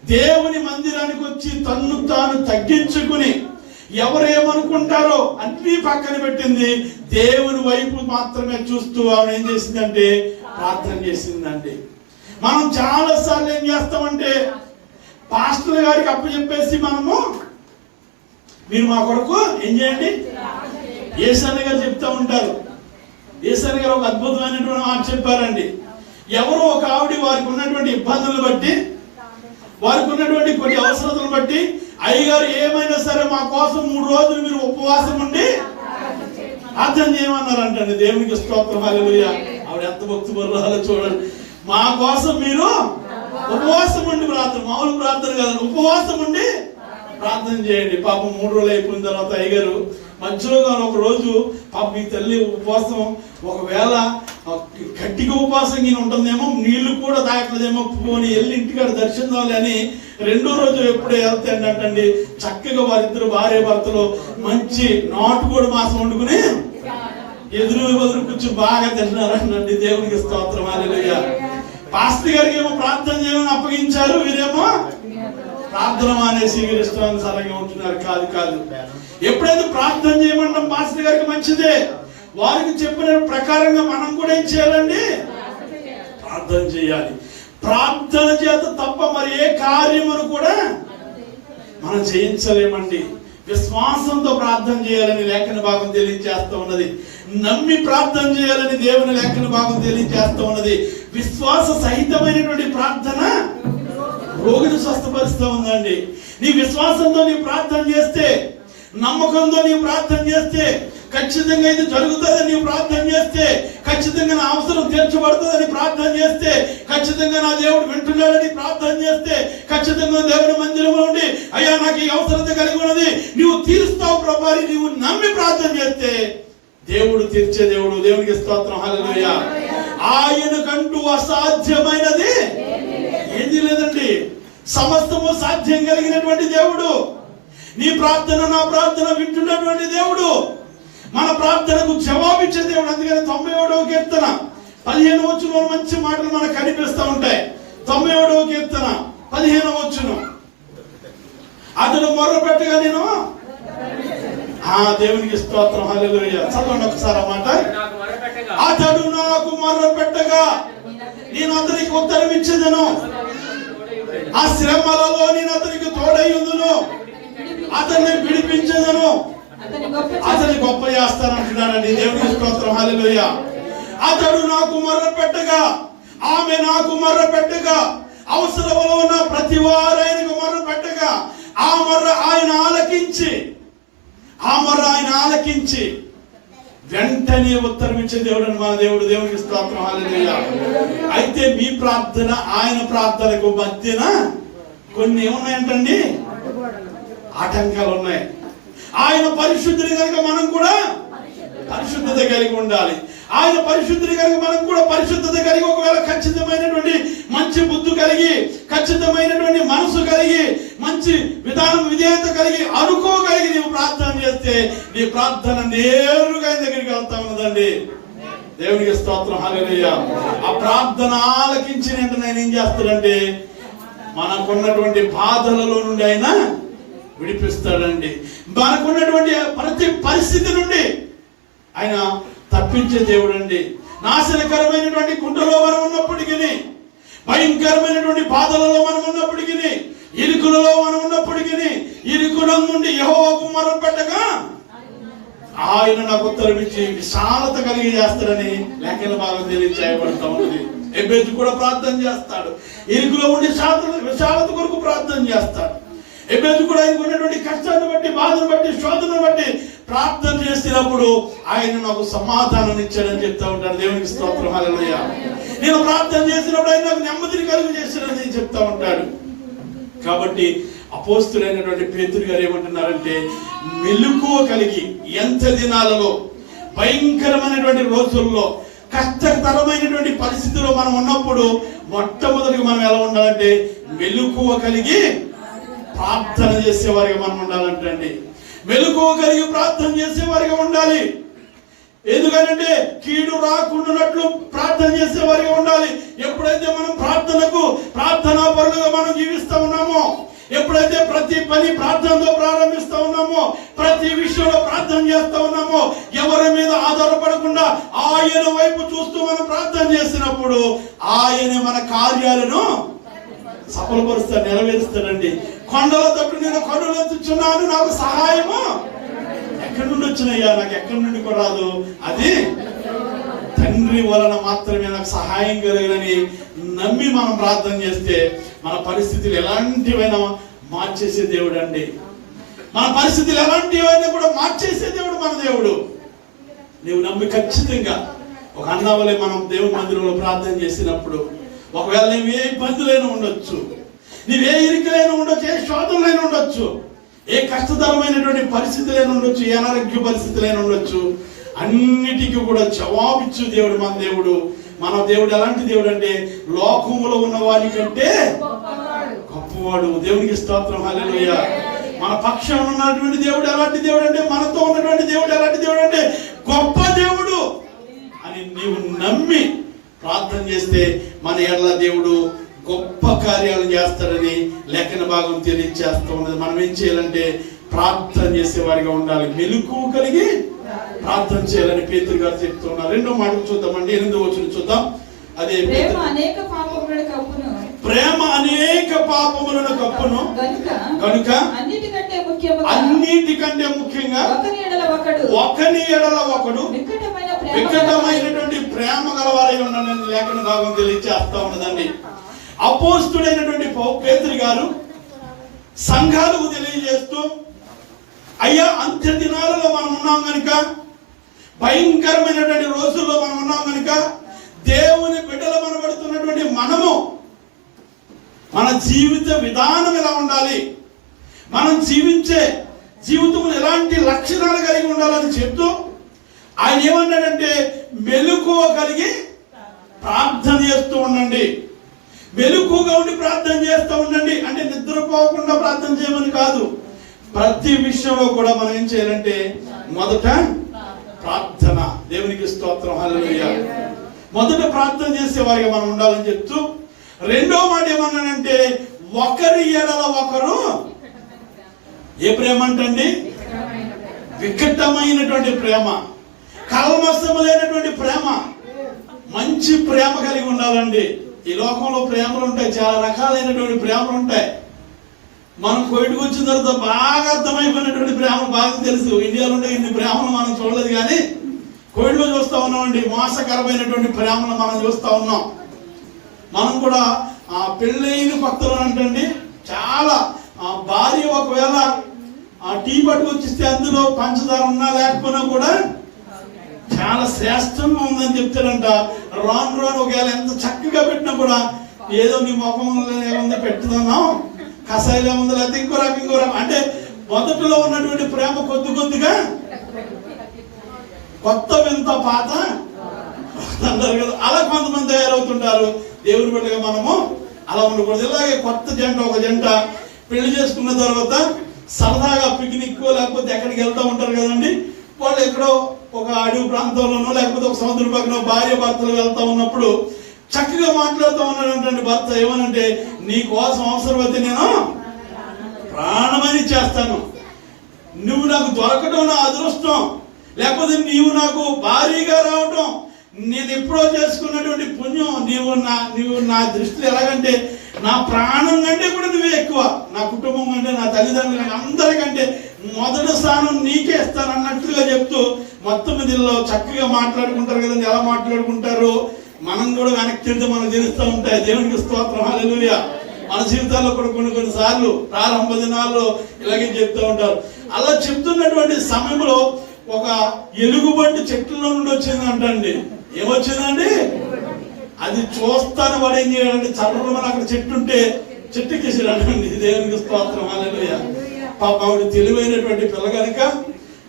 దేవుని మందిరానికి వచ్చి తన్ను తాను తగ్గించుకుని, ఎవరేమనుకుంటారో అన్ని పక్కన పెట్టింది, దేవుని వైపు మాత్రమే చూస్తూ ఆమె ఏం చేసిందంటే ప్రార్థన చేసిందండి. మనం చాలా సార్లు ఏం చేస్తామంటే పాస్టర్ గారికి అప్పచెప్పేసి మనము, మీరు మా కొరకు ఏం చేయండి, ఏసన్న గారు చెప్తా ఉంటారు. ఏసన్న గారు ఒక అద్భుతమైనటువంటి మాట చెప్పారండి. ఎవరో ఒక ఆవిడ వారికి ఉన్నటువంటి ఇబ్బందులను బట్టి, వారికి ఉన్నటువంటి కొన్ని అవసరతలను బట్టి, అయ్యగారు ఏమైనా సరే మా కోసం 3 రోజులు మీరు ఉపవాసం ఉండి ప్రార్థన చేయమన్నారంటండి. దేవునికి స్తోత్రం, హల్లెలూయా. ఆవిడ ఎంత భక్తిపరురాలో చూడండి. మా కోసం మీరు ఉపవాసం ఉండి ప్రార్థన, మామూలు ప్రార్థన కాదు, ఉపవాసం ఉండి ప్రార్థన చేయండి. పాపం 3 రోజులు అయిపోయిన తర్వాత అయ్యగారు మధ్యలో ఒక రోజు పాపం మీ తల్లి ఉపవాసం ఒకవేళ గట్టిగా ఉపవాసం గిని ఉంటుందేమో, నీళ్లు కూడా తాగట్లేదేమో, పోని వెళ్ళి ఇంటికాడ దర్శించాలి అని 2వ రోజు ఎప్పుడే వెళ్తాయంటండి. చక్కగా వారిద్దరు భార్య భర్తలు మంచి నాటుకోడి మాసం వండుకుని ఎదురు కూర్చొని బాగా తిన్నారండి. దేవునికి స్తోత్రం, హల్లెలూయా. పాస్టర్ గారికి ఏమో ప్రార్థన చేయమని అప్పగించారు, వీరేమో ప్రార్థన మానేసి వీరి ఇష్టానుసారంగా ఉంటున్నారు. కాదు, ఎప్పుడైతే ప్రార్థన చేయమంటాం పాస్టర్ గారికి మంచిదే, వారికి చెప్పిన ప్రకారంగా మనం కూడా ఏం చేయాలండి? ప్రార్థన చేయాలి. ప్రార్థన చేత తప్ప మరి ఏ కార్యమును కూడా మనం చేయించలేమండి. విశ్వాసంతో ప్రార్థన చేయాలని లేఖన భాగం తెలియజేస్తూ ఉన్నది. నమ్మి ప్రార్థన చేయాలని దేవుని లేఖన భాగం తెలియజేస్తూ ఉన్నది. విశ్వాస సహితమైనటువంటి ప్రార్థన రోగిని స్వస్థపరుస్తూ ఉందండి. నీ విశ్వాసంతో నీ ప్రార్థన చేస్తే, నమ్మకంతో నీ ప్రార్థన చేస్తే, ఖచ్చితంగా ఇది జరుగుతుందని నీవు ప్రార్థన చేస్తే, ఖచ్చితంగా నా అవసరం తీర్చబడుతుందని ప్రార్థన చేస్తే, ఖచ్చితంగా నా దేవుడు వింటున్నాడని ప్రార్థన చేస్తే, ఖచ్చితంగా దేవుని మందిరంలో ఉండి అయ్యా నాకు ఈ అవసరత కలిగి ఉన్నది నీవు తీరుస్తావు ప్రభా అని నీవు నమ్మి ప్రార్థన చేస్తే దేవుడు తీర్చే దేవుడు. దేవునికి స్తోత్రం, హల్లెలూయా. ఆయనకంటూ అసాధ్యమైనది ఏది లేదండి. సమస్తము సాధ్యం కలిగినటువంటి దేవుడు. నీ ప్రార్థన నా ప్రార్థన వింటున్నటువంటి దేవుడు, మన ప్రార్థనకు జవాబిచ్చే దేవుడు. అందుకని 91వ కీర్తన 15వ వచనంలో మంచి మాటలు మనకు కనిపిస్తూ ఉంటాయి. 91వ కీర్తన 15వ వచనం, అతడు మొర్ర పెట్టగా నేను దేవునికి స్తోత్రం, హల్లెలూయా. చదవండి ఒకసారి ఆ మాట. అతడు నాకు మొర్ర పెట్టగా నేను అతనికి ఉత్తరం ఇచ్చేదను, ఆ శ్రమలలో నేను అతనికి తోడయ్యుందును, అతన్ని విడిపించేదను, అతని గొప్ప చేస్తానంటున్నానండి. దేవునికి స్తోత్రం, హల్లెలూయా. అతడు నాకు మొర్ర పెట్టగా, ఆమె నాకు మొర్ర పెట్టగా, అవసరంలో ఉన్న ప్రతి వారు ఆయనకు మొర్ర పెట్టగా, ఆ మొర్ర ఆయన ఆలకించి వెంటనే ఉత్తరం ఇచ్చే దేవుడు అని మన దేవుడు. దేవునికి స్తోత్రం, హల్లెలూయా. అయితే మీ ప్రార్థన ఆయన ప్రార్థనకు మధ్యన కొన్ని ఏమున్నాయంటండి? ఆటంకాలు ఉన్నాయి. ఆయన పరిశుద్ధుని కనుక మనం కూడా పరిశుద్ధత కలిగి ఉండాలి. ఆయన పరిశుద్ధుని కనుక మనం కూడా పరిశుద్ధత కలిగి, ఒకవేళ ఖచ్చితమైనటువంటి మంచి బుద్ధి కలిగి, ఖచ్చితమైనటువంటి మనసు కలిగి, మంచి విధానం విధేయత కలిగి, అనుకోగలిగి నీవు ప్రార్థన చేస్తే నీ ప్రార్థన నేరుగా ఆయన దగ్గరికి వెళ్తా ఉన్నదండి. దేవునికి స్తోత్రం, హల్లెలూయా. ఆ ప్రార్థన ఆలకించిన వెంటనే ఆయన ఏం చేస్తాడంటే మనకున్నటువంటి బాధలలో నుండి ఆయన విడిపిస్తాడండి. మనకున్నటువంటి ప్రతి పరిస్థితి నుండి ఆయన తప్పించే దేవుడు అండి. నాశనకరమైనటువంటి గుంటలో మనం ఉన్నప్పటికీ, భయంకరమైనటువంటి బాధలలో మనం ఉన్నప్పటికీ, ఇరుకులలో మనం ఉన్నప్పటికీ, ఇరుకుల నుండి యెహోవాకు మొర్ర పెట్టగా ఆయన నాకు ఉత్తరం ఇచ్చి విశాలత కలిగి చేస్తాడని లేఖన భాగం తెలియజేయబడతా ఉన్నది. ఎబ్బేజు కూడా ప్రార్థన చేస్తాడు, ఇరుకులో ఉండి విశాలత కొరకు ప్రార్థన చేస్తాడు. ఎబ్బేజు కూడా ఆయనకు ఉన్నటువంటి కష్టాన్ని బట్టి, బాధను బట్టి, శోధనను బట్టి ప్రార్థన చేసినప్పుడు ఆయన నాకు సమాధానం ఇచ్చాడని చెప్తా ఉంటాడు. దేవునికి స్తోత్రం, హల్లెలూయా. నేను ప్రార్థన చేసినప్పుడు ఆయన నాకు నెమ్మదిని కలుగు చేశాడని చెప్తా ఉంటాడు. కాబట్టి అపోస్తులైనటువంటి పేతురు గారు ఏమంటున్నారంటే, మెలకువ కలిగి ఎంత దినాలలో, భయంకరమైనటువంటి రోజుల్లో, కష్టతరమైనటువంటి పరిస్థితిలో మనం ఉన్నప్పుడు మొట్టమొదటిగా మనం ఎలా ఉండాలంటే మెలకువ కలిగి ప్రార్థన చేసేవారిగా మనం ఉండాలంటండి. మెలకువ కలిగి ప్రార్థన చేసేవారిగా ఉండాలి. ఎందుకంటే కీడు రాకుండానట్లు ప్రార్థన చేసేవారిగా ఉండాలి. ఎప్పుడైతే మనం ప్రార్థనా పరులుగా మనం జీవిస్తూ ఉన్నామో, ఎప్పుడైతే ప్రతి పని ప్రార్థనతో ప్రారంభిస్తూ ఉన్నామో, ప్రతి విషయంలో ప్రార్థన చేస్తూ ఉన్నామో, ఎవరి మీద ఆధారపడకుండా ఆయన వైపు చూస్తూ మనం ప్రార్థన చేసినప్పుడు ఆయన మన కార్యాలను సఫలపరుస్తాడు, నెరవేరుస్తాడండి. కొండల తట్టు నేను కొండలు ఎత్తుచున్నాను, నాకు సహాయము ఎక్కడి నుండి వచ్చినయ్యా, నాకు ఎక్కడి నుండి కూడా రాదు, అది తండ్రి వలన మాత్రమే నాకు సహాయం కలిగినని నమ్మి మనం ప్రార్థన చేస్తే మన పరిస్థితులు ఎలాంటివైనా మార్చేసే దేవుడు అండి. మన పరిస్థితులు ఎలాంటివైనా కూడా మార్చేసే దేవుడు మన దేవుడు. నువ్వు నమ్మి ఖచ్చితంగా ఒక అన్నవలే మనం దేవుని మందిరంలో ప్రార్థన చేసినప్పుడు ఒకవేళ నువ్వు ఏ ఇబ్బందులైనా ఉండొచ్చు, నువ్వే ఇరుకులైనా ఉండొచ్చు, ఏ శోధనలైనా ఉండొచ్చు, ఏ కష్టతరమైనటువంటి పరిస్థితులైనా ఉండొచ్చు, ఏ అనారోగ్య పరిస్థితులైనా ఉండొచ్చు, అన్నిటికీ కూడా జవాబిచ్చు దేవుడు మన దేవుడు. మన దేవుడు ఎలాంటి దేవుడు అంటే లోకములో ఉన్న వారి కంటే గొప్పవాడు. దేవునికి స్తోత్రం, హల్లెలూయా. మన పక్షం ఉన్నటువంటి దేవుడు ఎలాంటి దేవుడు అంటే, మనతో ఉన్నటువంటి దేవుడు ఎలాంటి దేవుడు అంటే గొప్ప దేవుడు అని నీవు నమ్మి ప్రార్థన చేస్తే మన ఎడల దేవుడు గొప్ప కార్యాలు చేస్తాడని లేఖన భాగం తెలియజేస్తూ ఉన్నది. మనం ఏం చేయాలంటే ప్రార్థన చేసేవారిగా ఉండాలి, మెలకువ కలిగి ప్రార్థన చేయాలని పేతురు గారు చెప్తున్నారు. రెండో మాట చూద్దామండి, 8వ వచనం చూద్దాం. అదే ప్రేమ అనేక పాపములను కప్పును, ప్రేమ అనేక పాపములను కప్పును కనుక అన్నిటికంటే ముఖ్యంగా ఒకని ఎడల ఒకడు వికటమైనటువంటి ప్రేమ గలవారై ఉండండి లేఖన భాగం తెలియజేస్తా ఉన్నదండి. అపోస్తుడైనటువంటి పేతురు గారు సంఘాలకు తెలియజేస్తూ, అయ్యా అంత్య దినాలలో మనం ఉన్నాం కనుక, భయంకరమైనటువంటి రోజుల్లో మనం ఉన్నాం కనుక, దేవుని బిడ్డలు మనబడుతున్నటువంటి మనము మన జీవిత విధానం ఎలా ఉండాలి, మనం జీవించే జీవితంలో ఎలాంటి లక్షణాలు కలిగి ఉండాలని చెప్తూ ఆయన ఏమన్నాడంటే మెలకువ కలిగి ప్రార్థన చేస్తూ ఉండండి. మెలకువగా ఉండి ప్రార్థన చేస్తూ ఉండండి అంటే నిద్రపోకుండా ప్రార్థన చేయమని కాదు. ప్రతి విషయంలో కూడా మనం ఏం చేయాలంటే మొదట ప్రార్థన. దేవునికి స్తోత్రం, హల్లెలూయా. మొదట ప్రార్థన చేసే వారిగా మనం ఉండాలని చెప్తూ, రెండో మాట ఏమన్నానంటే ఒకరి ఎడల ఒకరు ఏ ప్రేమ అంటండి? వికటమైనటువంటి ప్రేమ, కల్మషము లేనటువంటి ప్రేమ, మంచి ప్రేమ కలిగి ఉండాలండి. ఈ లోకంలో ప్రేమలు ఉంటాయి, చాలా రకాలైనటువంటి ప్రేమలు ఉంటాయి. మనం కోవిడ్కి వచ్చిన తర్వాత బాగా అర్థమైపోయినటువంటి ప్రేమ బాగా తెలుసు. ఇండియాలో ఉండే ఇన్ని ప్రేమలు మనం చూడలేదు, కానీ కోవిడ్లో చూస్తూ ఉన్నామండి. మోసకరమైనటువంటి ప్రేమలు మనం చూస్తూ ఉన్నాం. మనం కూడా పెళ్ళైన కొత్తలో అంటండి చాలా భార్య ఒకవేళ టీ పట్టుకొచ్చిస్తే అందులో పంచదార ఉన్నా లేకపోయినా కూడా చాలా శ్రేష్టంగా ఉందని చెప్తాడంట. రాను రాను ఒకవేళ ఎంత చక్కగా పెట్టినా కూడా ఏదో నీ ముఖంలో ఏముంది పెట్టుతున్నాం, కషాయిలో ఉంది, లేకపోతే ఇంకో రకం అంటే మొదటిలో ఉన్నటువంటి ప్రేమ కొద్దిగా కొత్త వింత పాత అంటారు కదా, అలా కొంతమంది తయారవుతుంటారు. దేవుని బిడ్డగా మనము అలా ఉండకూడదు. ఇలాగే కొత్త జంట ఒక జంట పెళ్లి చేసుకున్న తర్వాత సరదాగా పిక్నిక్ లేకపోతే ఎక్కడికి వెళ్తూ ఉంటారు కదండి. వాళ్ళు ఎక్కడో ఒక అడవి ప్రాంతంలోనో లేకపోతే ఒక సముద్ర పక్కన భార్య భర్తలు వెళ్తా ఉన్నప్పుడు చక్కగా మాట్లాడుతూ ఉన్నాడంటే భర్త ఏమనంటే, నీ కోసం అవసరమైతే నేను ప్రాణమని చేస్తాను, నువ్వు నాకు దొరకడం నా అదృష్టం, లేకపోతే నీవు నాకు భారీగా రావటం నేను ఎప్పుడో చేసుకున్నటువంటి పుణ్యం, నీవు నా దృష్టిలో ఎలాగంటే నా ప్రాణం కంటే కూడా నువ్వే ఎక్కువ, నా కుటుంబం కంటే నా తల్లిదండ్రులు కంటే అందరికంటే మొదటి స్థానం నీకే ఇస్తాను అన్నట్లుగా చెప్తూ మొత్తం ఇదిలో చక్కగా మాట్లాడుకుంటారు కదండి. ఎలా మాట్లాడుకుంటారు మనం కూడా వెనక్కి తిరిగితే మనకు తెలుస్తూ ఉంటాయి. దేవునికి స్తోత్రం, హల్లెలూయా. మన జీవితాల్లో కూడా కొన్ని సార్లు ప్రారంభ దినాల్లో ఇలాగే చెప్తూ ఉంటారు. అలా చెప్తున్నటువంటి సమయంలో ఒక ఎలుగుబంటి చెట్లలో నుండి వచ్చింది అంటండి. ఏమొచ్చిందండి? అది చూస్తాను వాడు ఏం చేయాలంటే చర్రమని అక్కడ చెట్టు ఉంటే చెట్టుకేసాడండి. దేవునికి స్తోత్రం, హల్లెలూయా. పాప ఆవిడ తెలివైనటువంటి పిల్ల కనుక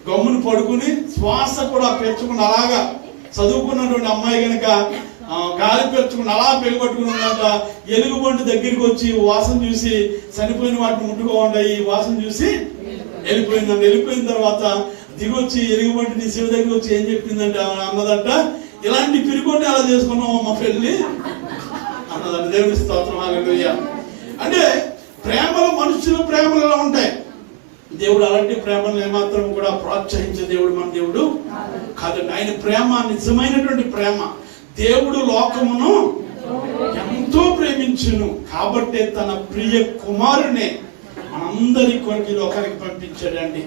గమ్మును పడుకుని శ్వాస కూడా పీల్చకుండా అలాగా చదువుకున్నటువంటి అమ్మాయి కనుక గాలి పీల్చకుండా అలా పెళ్ళగొట్టుకుని ఉందంట. ఎలుగుబంటి దగ్గరికి వచ్చి వాసన చూసి చనిపోయిన వాటిని ముట్టుకోకుండా ఈ వాసన చూసి వెళ్ళిపోయిందంట. వెళ్ళిపోయిన తర్వాత దిగొచ్చి ఎలుగుబంటిని శివ దగ్గర వచ్చి ఏం చెప్పిందంటే అన్నదంట, ఇలాంటి పిరికొండి అలా చేసుకున్నాం అమ్మ పెళ్ళి అన్నదంట. దేవుని స్తోత్రం, హల్లెలూయా. అంటే ప్రేమలు మనుషులు ప్రేమలు ఎలా ఉంటాయి. దేవుడు అలాంటి ప్రేమను ఏమాత్రం కూడా ప్రోత్సహించే దేవుడు మన దేవుడు కాదండి. ఆయన ప్రేమ నిజమైనటువంటి ప్రేమ. దేవుడు లోకమును ఎంతో ప్రేమించును కాబట్టి తన ప్రియ కుమారునే మనందరి కొరకు లోకానికి పంపించాడండి.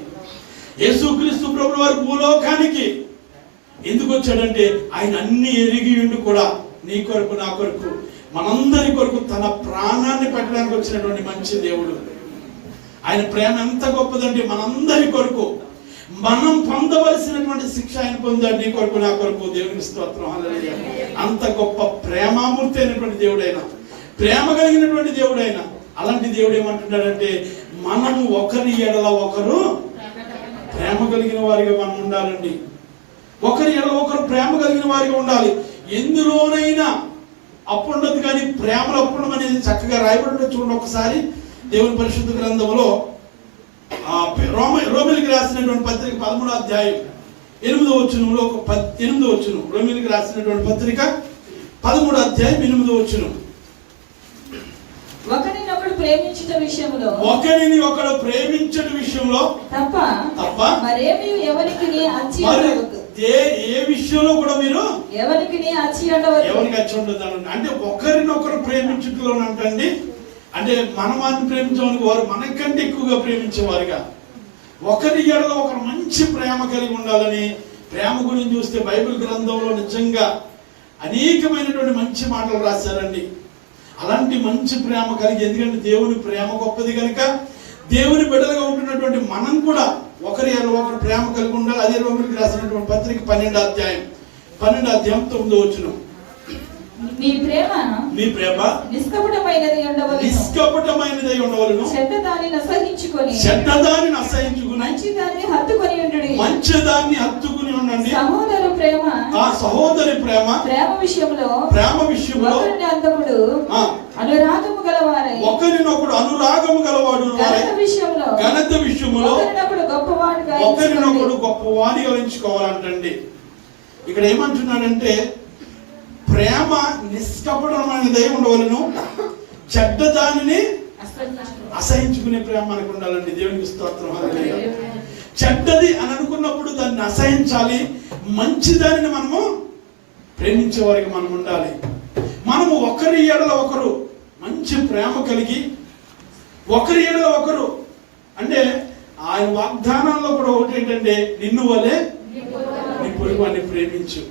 యేసుక్రీస్తు ప్రభువు వారి భూలోకానికి ఎందుకు వచ్చాడంటే ఆయన అన్ని ఎరిగి ఉండి కూడా నీ కొరకు నా కొరకు మనందరి కొరకు తన ప్రాణాన్ని పెట్టడానికి వచ్చినటువంటి మంచి దేవుడు. ఆయన ప్రేమ ఎంత గొప్పదంటే మనందరి కొరకు మనం పొందవలసినటువంటి శిక్ష ఆయన పొందాడు, నీ కొరకు నా కొరకు. దేవునికి స్తోత్రం, హల్లెలూయా. అంత గొప్ప ప్రేమామూర్తి అయినటువంటి దేవుడైనా, ప్రేమ కలిగినటువంటి దేవుడైనా, అలాంటి దేవుడు ఏమంటున్నాడంటే మనము ఒకరి ఎడల ఒకరు ప్రేమ కలిగిన వారిగా మనం ఉండాలండి. ఒకరి ఎడల ఒకరు ప్రేమ కలిగిన వారిగా ఉండాలి. ఎందులోనైనా అప్పుండదు, కానీ ప్రేమలో అప్పుండం అనేది చక్కగా రాయబడి చూడండి ఒకసారి దేవుని పరిశుద్ధ గ్రంథంలో రోమిలికి రాసినటువంటి పత్రిక 13వ అధ్యాయం 8వ వచనంలో 8వ వచనం. రోమిలికి రాసినటువంటి పత్రిక 13వ అధ్యాయం 8వ వచనం. ఒకరినొకడు ప్రేమించుట విషయంలో, ఒకరిని ఒకడు ప్రేమించట విషయంలో తప్ప మరేమీ ఎవరికి అచ్చి ఉండవద్దు. ఏ విషయంలో కూడా మీరు ఎవరికి అచ్చి ఉండవద్దు, ఎవరికి అచ్చి ఉండదు. అంటే ఒకరినొకరు ప్రేమించుటలోనంటండి, అంటే మనం వారిని ప్రేమించడానికి వారు మనకంటే ఎక్కువగా ప్రేమించేవారుగా, ఒకరి ఎడల ఒకరు మంచి ప్రేమ కలిగి ఉండాలని. ప్రేమ గురించి చూస్తే బైబిల్ గ్రంథంలో నిజంగా అనేకమైనటువంటి మంచి మాటలు రాశారండి. అలాంటి మంచి ప్రేమ కలిగి, ఎందుకంటే దేవుని ప్రేమ గొప్పది కనుక దేవుని బిడ్డలుగా ఉంటున్నటువంటి మనం కూడా ఒకరి ఎడల ఒకరు ప్రేమ కలిగి ఉండాలి. అదే రోమిలికి రాసినటువంటి పత్రిక 12వ అధ్యాయం 9వ వచనం. మీ ప్రేమ నిష్కపటమైనదై ఉండవలెను, చెడ్డదానిని అసహించుకొని మంచిదాన్ని హత్తుకొని ఉండండి. సహోదరి ప్రేమ విషయంలో అందముడు అనురాగము గలవారై, ఒకరినొకడు అనురాగము గలవాడు, ఘనత విషయంలో ఒకరినొకడు గొప్పవాడిగా ఎంచుకోవాలంటండి. ఇక్కడ ఏమంటున్నాడంటే ప్రేమ నిష్కపటమైనదై ఉండవలను, చెడ్డదానిని అసహించుకునే ప్రేమ మనకు ఉండాలండి. దేవునికి స్తోత్రం, హల్లెలూయా. చెడ్డది అని అనుకున్నప్పుడు దాన్ని అసహించాలి, మంచిదానిని మనము ప్రేమించే వారికి మనం ఉండాలి. మనము ఒకరి ఎడల ఒకరు మంచి ప్రేమ కలిగి, ఒకరి ఎడల ఒకరు అంటే ఆయన వాగ్దానాల్లో కూడా ఒకటి ఏంటంటే నిన్ను వలె నీ పొరుగువాన్ని ప్రేమించు.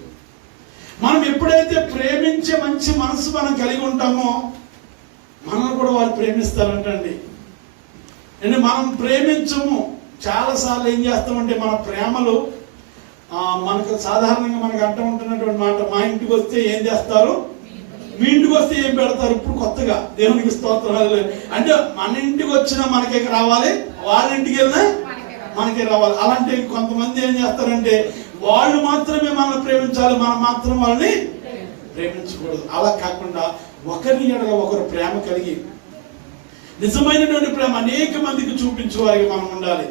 మనం ఎప్పుడైతే ప్రేమించే మంచి మనసు మనం కలిగి ఉంటామో మనల్ని కూడా వారు ప్రేమిస్తారంటండి. అంటే మనం ప్రేమించము. చాలాసార్లు ఏం చేస్తామంటే మన ప్రేమలు మనకు సాధారణంగా మనకు అంటూ ఉంటున్నటువంటి మాట, మా ఇంటికి వస్తే ఏం చేస్తారు, మీ ఇంటికి వస్తే ఏం పెడతారు. ఇప్పుడు కొత్తగా దేవునికి స్తోత్రాలు అంటే మన ఇంటికి వచ్చినా మనకే రావాలి, వారి ఇంటికి వెళ్ళినా మనకే రావాలి. అలాంటి కొంతమంది ఏం చేస్తారంటే వాళ్ళు మాత్రమే మనల్ని ప్రేమించాలి, మనం మాత్రం వాళ్ళని ప్రేమించకూడదు. అలా కాకుండా ఒకరి ఎడల ఒకరు ప్రేమ కలిగి నిజమైనటువంటి ప్రేమ అనేక మందికి చూపించేవారికి మనం ఉండాలి.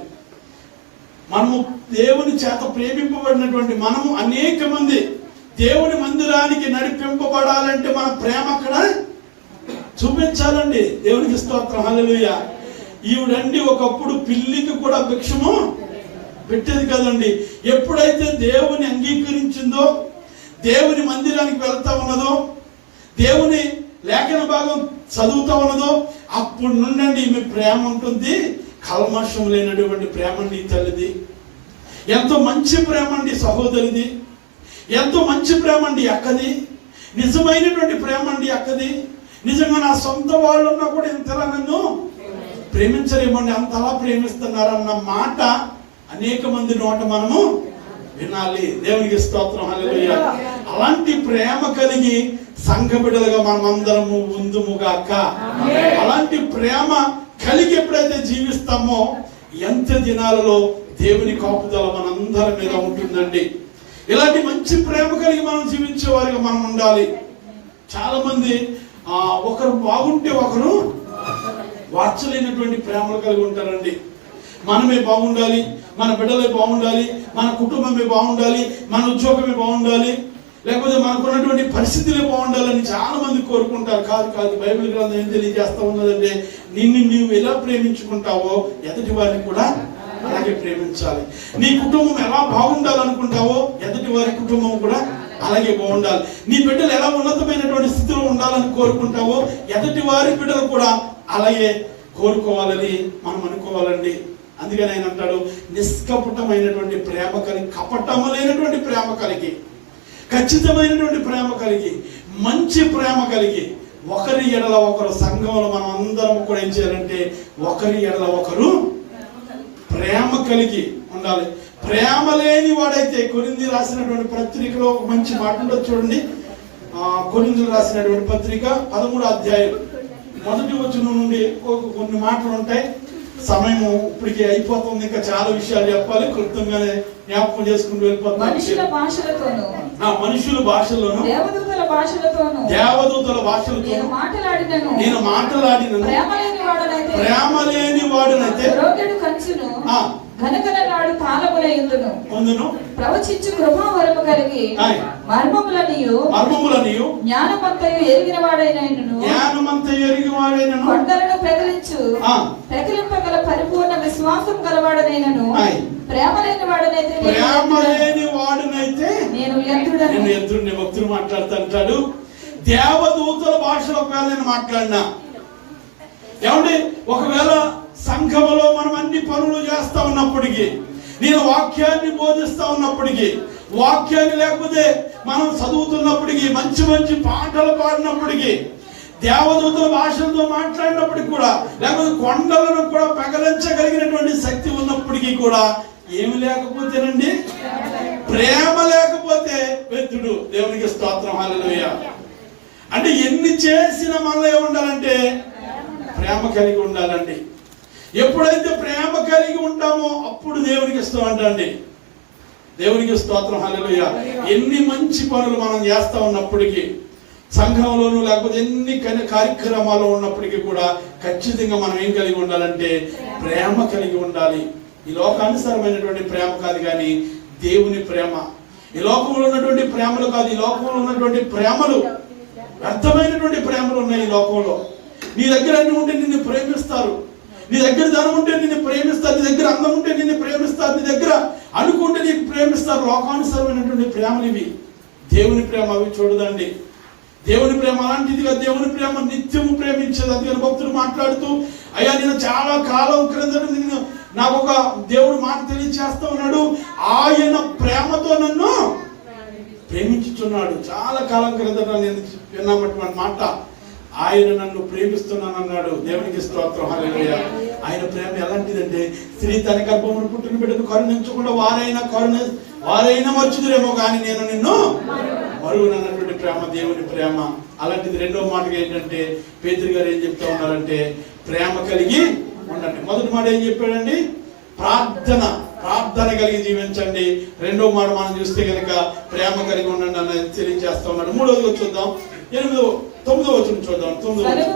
మనము దేవుని చేత ప్రేమింపబడినటువంటి మనము అనేక మంది దేవుని మందిరానికి నడిపింపబడాలంటే మన ప్రేమ అక్కడ చూపించాలండి. దేవునికి స్తోత్రం, హల్లెలూయా. ఈవిడండి ఒకప్పుడు పిల్లికి కూడా భిక్షము పెట్టేది కదండి. ఎప్పుడైతే దేవుని అంగీకరించిందో, దేవుని మందిరానికి వెళ్తా ఉన్నదో, దేవుని లేఖన భాగం చదువుతా ఉన్నదో, అప్పుడు నుండి మీ ప్రేమ ఉంటుంది. కల్మషం లేనటువంటి ప్రేమ అండి తల్లిది. ఎంతో మంచి ప్రేమ అండి సహోదరిది. ఎంతో మంచి ప్రేమ అండి అక్కది. నిజమైనటువంటి ప్రేమ అండి అక్కది. నిజంగా నా సొంత వాళ్ళు ఉన్నా కూడా ఇంతలా నన్ను ప్రేమించలేమండి, అంతలా ప్రేమిస్తున్నారన్న మాట అనేక మంది నోట మనము వినాలి. దేవునికి స్తోత్రం, హల్లెలూయా. అలాంటి ప్రేమ కలిగి సంఘ బిడ్డలుగా మనమందరము ఉందుముగాక. అలాంటి ప్రేమ కలిగి ఎప్పుడైతే జీవిస్తామో ఎంత దినాలలో దేవుని కాపుదల మనందరి మీద ఉంటుందండి. ఇలాంటి మంచి ప్రేమ కలిగి మనం జీవించే వారిగా మనం ఉండాలి. చాలా మంది ఒకరు బాగుంటే ఒకరు వార్చలేనటువంటి ప్రేమలు కలిగి ఉంటారండి. మనమే బాగుండాలి, మన బిడ్డలే బాగుండాలి, మన కుటుంబమే బాగుండాలి, మన ఉద్యోగమే బాగుండాలి, లేకపోతే మనకున్నటువంటి పరిస్థితులే బాగుండాలని చాలా మంది కోరుకుంటారు. కాదు, బైబిల్ గ్రంథం ఏం తెలియజేస్తా ఉన్నదంటే నిన్ను నీవు ఎలా ప్రేమించుకుంటావో ఎదుటి వారిని కూడా అలాగే ప్రేమించాలి. నీ కుటుంబం ఎలా బాగుండాలనుకుంటావో ఎదుటి వారి కుటుంబం కూడా అలాగే బాగుండాలి. నీ బిడ్డలు ఎలా ఉన్నతమైనటువంటి స్థితిలో ఉండాలని కోరుకుంటావో ఎదుటి వారి బిడ్డలు కూడా అలాగే కోరుకోవాలని మనం అనుకోవాలండి. అందుకని ఆయన అంటాడు, నిష్కపటమైనటువంటి ప్రేమ కలిగి, కపటము లేనటువంటి ప్రేమ కలిగి, ఖచ్చితమైనటువంటి ప్రేమ కలిగి, మంచి ప్రేమ కలిగి, ఒకరి ఎడల ఒకరు సంఘంలో మనం అందరం కూడా ఏం చేయాలంటే ఒకరి ఎడల ఒకరు ప్రేమ కలిగి ఉండాలి. ప్రేమ లేని వాడైతే, కొరింథీ రాసినటువంటి పత్రికలో ఒక మంచి మాట ఉంటుంది చూడండి. కొరింథీయులకు రాసినటువంటి పత్రిక 13వ అధ్యాయం 1వ వచనం నుండి కొన్ని మాటలు ఉంటాయి. సమయం ఇప్పటికే అయిపోతుంది, ఇంకా చాలా విషయాలు చెప్పాలి. క్లుప్తంగానే జ్ఞాపకం చేసుకుంటూ వెళ్ళిపోతాం. మనుషుల భాషలతోను, మనుషుల భాషలోను, దేవదూతల భాషలతోను నేను మాట్లాడినను ప్రేమ లేని వాడనైతే రోకెడు కంచును ఘనఘనలాడు తాళముల యందును ప్రవచించు కృపావరము కలిగి మర్మములనియు జ్ఞానమంతయు ఎరిగిన వాడైనను కొండలను పెకిలింపగల పరిపూర్ణ విశ్వాసం గలవాడనైనను ప్రేమ లేని వాడనైతే నేను ఎదురుని భక్తులు మాట్లాడుతుంటాడు. దేవదూతల భాషలో ఒకవేళ నేను మాట్లాడినా, ఏమండి, ఒకవేళ సంఘములో మనం అన్ని పనులు చేస్తా ఉన్నప్పటికీ, నేను వాక్యాన్ని బోధిస్తా ఉన్నప్పటికీ, వాక్యాన్ని లేకపోతే మనం చదువుతున్నప్పటికీ, మంచి మంచి పాటలు పాడినప్పటికీ, దేవదూతల భాషలతో మాట్లాడినప్పటికీ కూడా, లేకపోతే కొండలను కూడా పగలించగలిగినటువంటి శక్తి ఉన్నప్పటికీ కూడా ఏమి లేకపోతేనండి, ప్రేమ లేకపోతే వ్యర్థుడు. దేవునికి స్తోత్రం, హల్లెలూయా. అంటే ఎన్ని చేసిన మనలో ఏముండాలంటే ప్రేమ కలిగి ఉండాలండి. ఎప్పుడైతే ప్రేమ కలిగి ఉంటామో అప్పుడు దేవునికి ఇష్టం అంటండి. దేవునికి స్తోత్రం, హల్లెలూయా. ఎన్ని మంచి పనులు మనం చేస్తా ఉన్నప్పటికీ, సంఘంలోనూ లేకపోతే ఎన్ని కార్యక్రమాలు ఉన్నప్పటికీ కూడా ఖచ్చితంగా మనం ఏం కలిగి ఉండాలంటే ప్రేమ కలిగి ఉండాలి. ఈ లోకానుసారమైనటువంటి ప్రేమ కాదు, కానీ దేవుని ప్రేమ. ఈ లోకంలో ఉన్నటువంటి ప్రేమలు కాదు, ఈ లోకంలో ఉన్నటువంటి ప్రేమలు వ్యర్థమైనటువంటి ప్రేమలు ఉన్నాయి ఈ లోకంలో. నీ దగ్గర అన్ని ఉంటే నిన్ను ప్రేమిస్తారు, నీ దగ్గర ధనం ఉంటే నిన్ను ప్రేమిస్తారు, నీ దగ్గర అందం ఉంటే నిన్ను ప్రేమిస్తారు, నీ దగ్గర అనుకుంటే నీకు ప్రేమిస్తారు. లోకానుసారమైనటువంటి ప్రేమలు ఇవి. దేవుని ప్రేమ అవి చూడదండి. దేవుని ప్రేమ అలాంటిదిగా, దేవుని ప్రేమ నిత్యము ప్రేమించేది. అందుకని భక్తులు మాట్లాడుతూ, అయ్యా నేను చాలా కాలం క్రిందట నాకు ఒక దేవుడు మాట తెలియచేస్తా ఉన్నాడు, ఆయన ప్రేమతో నన్ను ప్రేమించుచున్నాడు. చాలా కాలం క్రిందట నేను విన్నటువంటి మాట, ఆయన నన్ను ప్రేమిస్తున్నానన్నాడు. దేవునికి స్తోత్రం, హల్లెలూయా. ఆయన ప్రేమ ఎలాంటిదంటే, స్త్రీ తన గర్భమును పుట్టిన బిడ్డను కరుణించకుండా వారైనా వచ్చుదురేమో కానీ నేను నిన్ను మరుగునన్నటువంటి ప్రేమ దేవుని ప్రేమ. అలాంటిది రెండో మాటగా ఏంటంటే, పేతురు గారు ఏం చెప్తా ఉన్నారంటే ప్రేమ కలిగి ఉండండి. మొదటి మాట ఏం చెప్పాడండి? ప్రార్థన కలిగి జీవించండి. రెండో మాట మనం చూస్తే కనుక ప్రేమ కలిగి ఉండండి అన్నది తెలియజేస్తా ఉన్నాడు. మూడోది చూద్దాం, 9వ వచనం చూద్దాం. సలుగు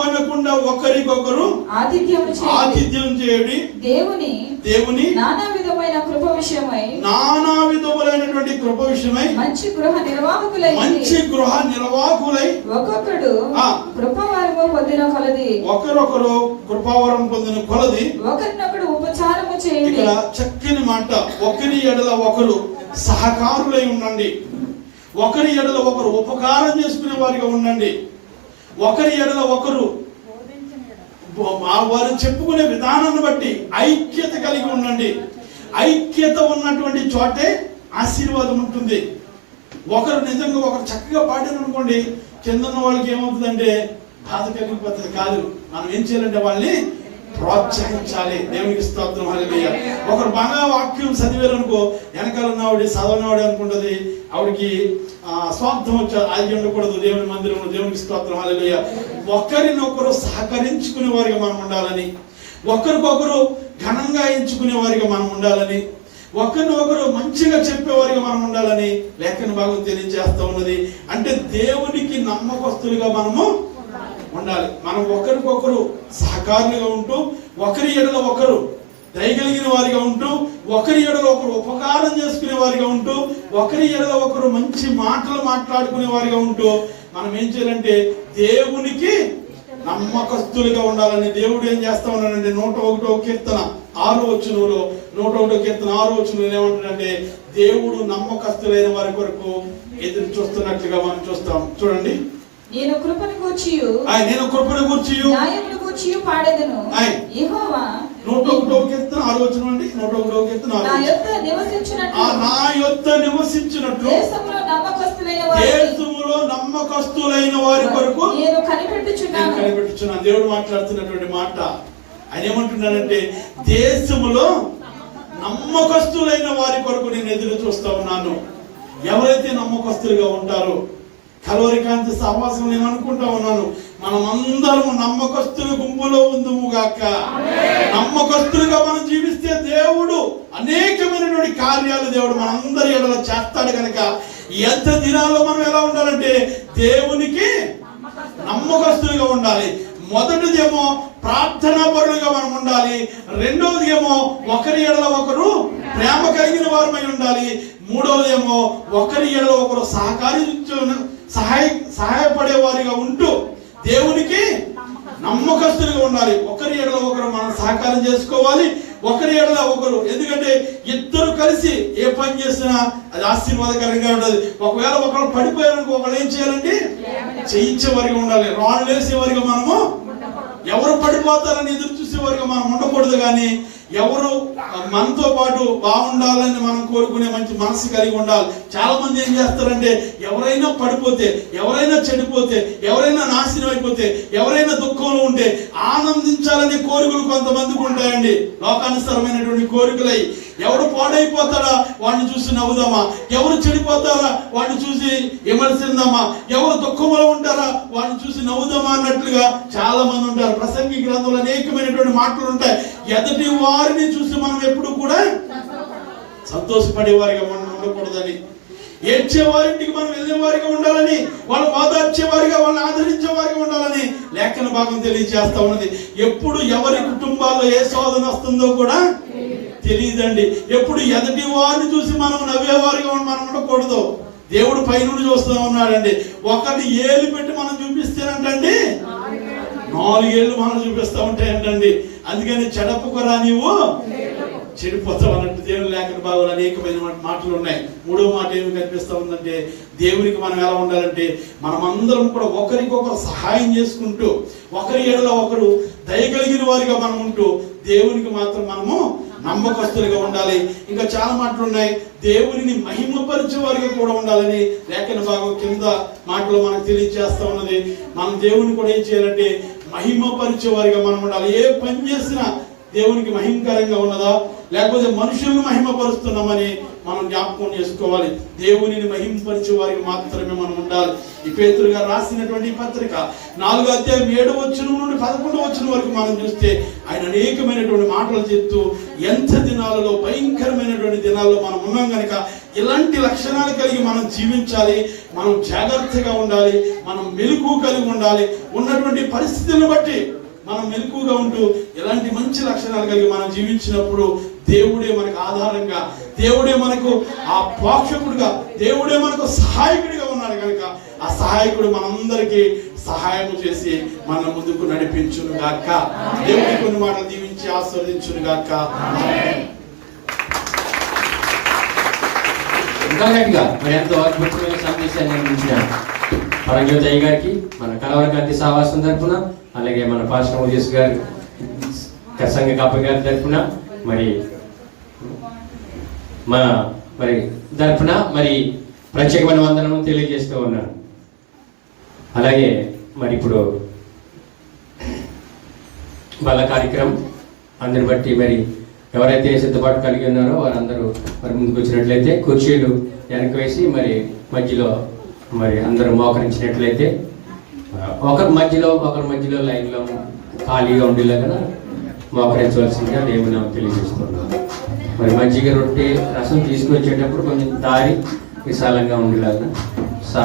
కొనకుండా ఒకరికొకరు ఆతిథ్యం చేయుడి. దేవుని నానా విధములైనటువంటి కృప విషయమై మంచి గృహ నిర్వాహకులై ఒక్కొక్కడు కృపావరము పొందిన కొలది ఒకరొకరు కృపావరం పొందిన కొలది ఒకరినొకడు ఉపచారము చేయండి. ఇక్కడ చక్కని మాట, ఒకరి ఎడల ఒకరు సహకారులై ఉండండి, ఒకరి ఎడల ఒకరు ఉపకారం చేసుకునే వారిగా ఉండండి, ఒకరి ఎడల ఒకరు వారు చెప్పుకునే విధానాన్ని బట్టి ఐక్యత కలిగి ఉండండి. ఐక్యత ఉన్నటువంటి చోటే ఆశీర్వాదం ఉంటుంది. ఒకరు నిజంగా ఒకరు చక్కగా పాడారు అనుకోండి, కింద ఉన్న వాళ్ళకి ఏమవుతుందంటే బాధ కలిగిపోతుంది. కాదు, మనం ఏం చేయాలంటే వాళ్ళని ప్రోత్సహించాలి. దేవునికి స్తోత్రం, హల్లెలూయా. ఒకరు బాగా వాక్యం చదివారు అనుకో, వెనకాల ఉన్నవాడి చదవనివాడు అనుకుంటది, ఆవిడికి స్వార్థం వచ్చి అది ఉండకూడదు. దేవుని మందిరంలో దేవునికి స్తోత్రం, హల్లెలూయా. ఒకరినొకరు సహకరించుకునే వారిగా మనం ఉండాలని, ఒకరికొకరు ఘనంగా ఎంచుకునే వారిగా మనం ఉండాలని, ఒకరినొకరు మంచిగా చెప్పేవారిగా మనం ఉండాలని లేఖన భాగం తెలియజేస్తా ఉన్నది. అంటే దేవునికి నమ్మకస్తులుగా మనము ఉండాలి. మనం ఒకరికొకరు సహకారులుగా ఉంటూ, ఒకరి ఎడల ఒకరు దయగలిగిన వారిగా ఉంటూ, ఒకరి ఎడల ఒకరు ఉపకారం చేసుకునే వారిగా ఉంటూ, ఒకరి ఎడల ఒకరు మంచి మాటలు మాట్లాడుకునే వారిగా ఉంటూ మనం ఏం చేయాలంటే దేవునికి నమ్మకస్తులుగా ఉండాలని దేవుడు ఏం చేస్తా ఉన్నాడంటే 101వ కీర్తన 6వ వచనంలో 101వ కీర్తన 6వ వచనంలో ఏమంటాడంటే దేవుడు నమ్మకస్తులైన వారి కొరకు ఎదురు చూస్తున్నట్లుగా మనం చూస్తాం. చూడండి, నేను కృపను గూర్చియు న్యాయమును గూర్చియు పాడెదను. యెహోవా 101వ కీర్తన 6వ వచనం అండి. 101వ కీర్తన నా యొద్ద నివసించున్నట్లు దేశములో నమ్మకస్తులైన వారి కొరకు నేను కనిపెట్టుచున్నాను. దేవుడు మాట్లాడుతున్నటువంటి మాట, ఆయన ఏమంటున్నాడంటే, దేశములో నమ్మకస్తులైన వారి కొరకు నేను ఎదురు చూస్తా ఉన్నాను. ఎవరైతే నమ్మకస్తులుగా ఉంటారో, కల్వరి కాంతి సహవాసం నేను అనుకుంటా ఉన్నాను, మనమందరము నమ్మకస్తుల గుంపులో ఉందుము గాక. నమ్మకస్తులుగా మనం జీవిస్తే దేవుడు అనేకమైనటువంటి కార్యాలు దేవుడు మనందరి ఎడల చేస్తాడు కనుక ఎంత దినాల్లో మనం ఎలా ఉండాలంటే దేవునికి నమ్మకస్తులుగా ఉండాలి. మొదటిదేమో ప్రార్థనా పరులుగా మనం ఉండాలి. రెండవది ఏమో ఒకరి ఎడల ఒకరు ప్రేమ కలిగిన వారమై ఉండాలి. మూడవదేమో ఒకరి ఎడల ఒకరు సహాయపడే వారిగా ఉంటూ దేవునికి నమ్మకస్తులుగా ఉండాలి. ఒకరి ఎడల ఒకరు మనం సహకారం చేసుకోవాలి, ఒకరి ఎడల ఒకరు. ఎందుకంటే ఇద్దరు కలిసి ఏ పని చేసినా అది ఆశీర్వాదకరంగా ఉండాలి. ఒకవేళ ఒకరు పడిపోయారనుకో, ఒకరు ఏం చేయాలండి? చేయించే వారిగా ఉండాలి. రాళ్ళు వేసే వారిగా మనము, ఎవరు పడిపోతారని ఎదురు చూసే వారిగా మనం ఉండకూడదు. కానీ ఎవరు మనతో పాటు బాగుండాలని మనం కోరుకునే మంచి మనసు కలిగి ఉండాలి. చాలా మంది ఏం చేస్తారంటే, ఎవరైనా పడిపోతే, ఎవరైనా చెడిపోతే, ఎవరైనా నాశనం అయిపోతే, ఎవరైనా దుఃఖంలో ఉంటే ఆనందించాలనే కోరికలు కొంతమందికి ఉంటాయండి. లోకానుసారమైనటువంటి కోరికలై ఎవడు పాడైపోతాడా వాడిని చూసి నవ్వుదామా, ఎవరు చెడిపోతారా వాడిని చూసి విమర్శిద్దామా, ఎవరు దుఃఖంలో ఉంటారా వాడిని చూసి నవ్వుదామా అన్నట్లుగా చాలా మంది ఉంటారు. ప్రసంగి గ్రంథంలో అనేకమైనటువంటి మాటలు ఉంటాయి. ఎదుటి వారిని చూసి మనం ఎప్పుడు కూడా సంతోషపడే వారిగా మనం ఉండకూడదని, ఏడ్చే వారింటికి మనం వెళ్ళే వారిగా ఉండాలని, వాళ్ళు ఓదార్చే వారిగా, వాళ్ళు ఆదరించే వారిగా ఉండాలని లేఖన భాగం తెలియజేస్తా ఉన్నది. ఎప్పుడు ఎవరి కుటుంబాల్లో ఏ శోధన వస్తుందో కూడా తెలియదండి. ఎప్పుడు ఎదటి వారిని చూసి మనం నవ్వేవారిగా మనం ఉండకూడదు. దేవుడు పైనుండి చూస్తూ ఉన్నాడండి. ఒకరిని ఏలు పెట్టి మనం చూపిస్తేనంటండి 4 ఏళ్ళు మనం చూపిస్తూ ఉంటాయంటండి. అందుకని చెడపుకురా నీవు చెడిపోతావు అన్నట్టు దేవుని లేఖన భాగాలు అనేకమైన మాటలు ఉన్నాయి. 3వ మాట ఏమి కనిపిస్తా ఉందంటే, దేవునికి మనం ఎలా ఉండాలంటే, మనమందరం కూడా ఒకరికొకరు సహాయం చేసుకుంటూ, ఒకరి ఎడల ఒకరు దయగలిగిన వారిగా మనం ఉంటూ దేవునికి మాత్రం మనము నమ్మకస్తులుగా ఉండాలి. ఇంకా చాలా మాటలు ఉన్నాయి. దేవునిని మహిమపరిచే వారిగా కూడా ఉండాలని లేఖన భాగం కింద మాటలు మనకు తెలియజేస్తా ఉన్నది. మనం దేవుని కూడా ఏం చేయాలంటే మహిమపరిచే వారిగా మనం ఉండాలి. ఏ పని చేసినా దేవునికి మహిమకరంగా ఉన్నదా, లేకపోతే మనుషులను మహిమపరుస్తున్నామని మనం జ్ఞాపకం చేసుకోవాలి. దేవునిని మహిమపరిచే వారికి మాత్రమే మనం ఉండాలి. ఈ పేతురు గారు రాసినటువంటి పత్రిక 4వ అధ్యాయం 7వ వచనం నుండి 11వ వచనం వరకు మనం చూస్తే ఆయన అనేకమైనటువంటి మాటలు చెప్తూ ఎంత దినాలలో, భయంకరమైనటువంటి దినాల్లో మనం ఉన్నాం కనుక ఇలాంటి లక్షణాలు కలిగి మనం జీవించాలి. మనం జాగ్రత్తగా ఉండాలి, మనం మెలకువ కలిగి ఉండాలి. ఉన్నటువంటి పరిస్థితులను బట్టి మనం మెలకువగా ఉంటూ ఇలాంటి మంచి లక్షణాలు కలిగి మనం జీవించినప్పుడు దేవుడే మనకు ఆధారంగా, దేవుడే మనకు ఆ పోషకుడుగా, దేవుడే మనకు సహాయకుడిగా ఉన్నాడు కనుక ఆ సహాయకుడు మనందరికీ సహాయం చేసి మన ముందుకు నడిపించును గాక. దేవుడి కొన్ని మాటలు దీవించి ఆశీర్వదించును గాక. మరి ఎంతో అద్భుతమైన సందేశాన్ని అందించిన పరంజ్యోతయ్య గారికి, మన కల్వరి కాంతి సహవాసం తరఫున, అలాగే మన పాస్టర్ మోజేస్ గారు, కర్సంగ కాప గారి తరఫున, మరి మన తరఫున ప్రత్యేకమైన వందనం తెలియజేస్తూ ఉన్నాను. అలాగే మరి ఇప్పుడు వాళ్ళ కార్యక్రమం అందరిని బట్టి మరి ఎవరైతే సిద్ధపాటు కలిగి ఉన్నారో వారందరూ ముందుకు వచ్చినట్లయితే కుర్చీలు వెనక వేసి మధ్యలో అందరూ మోకరించినట్లయితే ఒకరి మధ్యలో లైన్లో ఖాళీగా ఉండేలాగా మోకరించవలసిందిగా దేవుని తెలియజేస్తున్నాం. మజ్జిగ రొట్టె రసం తీసుకొచ్చేటప్పుడు కొంచెం దారి విశాలంగా ఉండేలాగా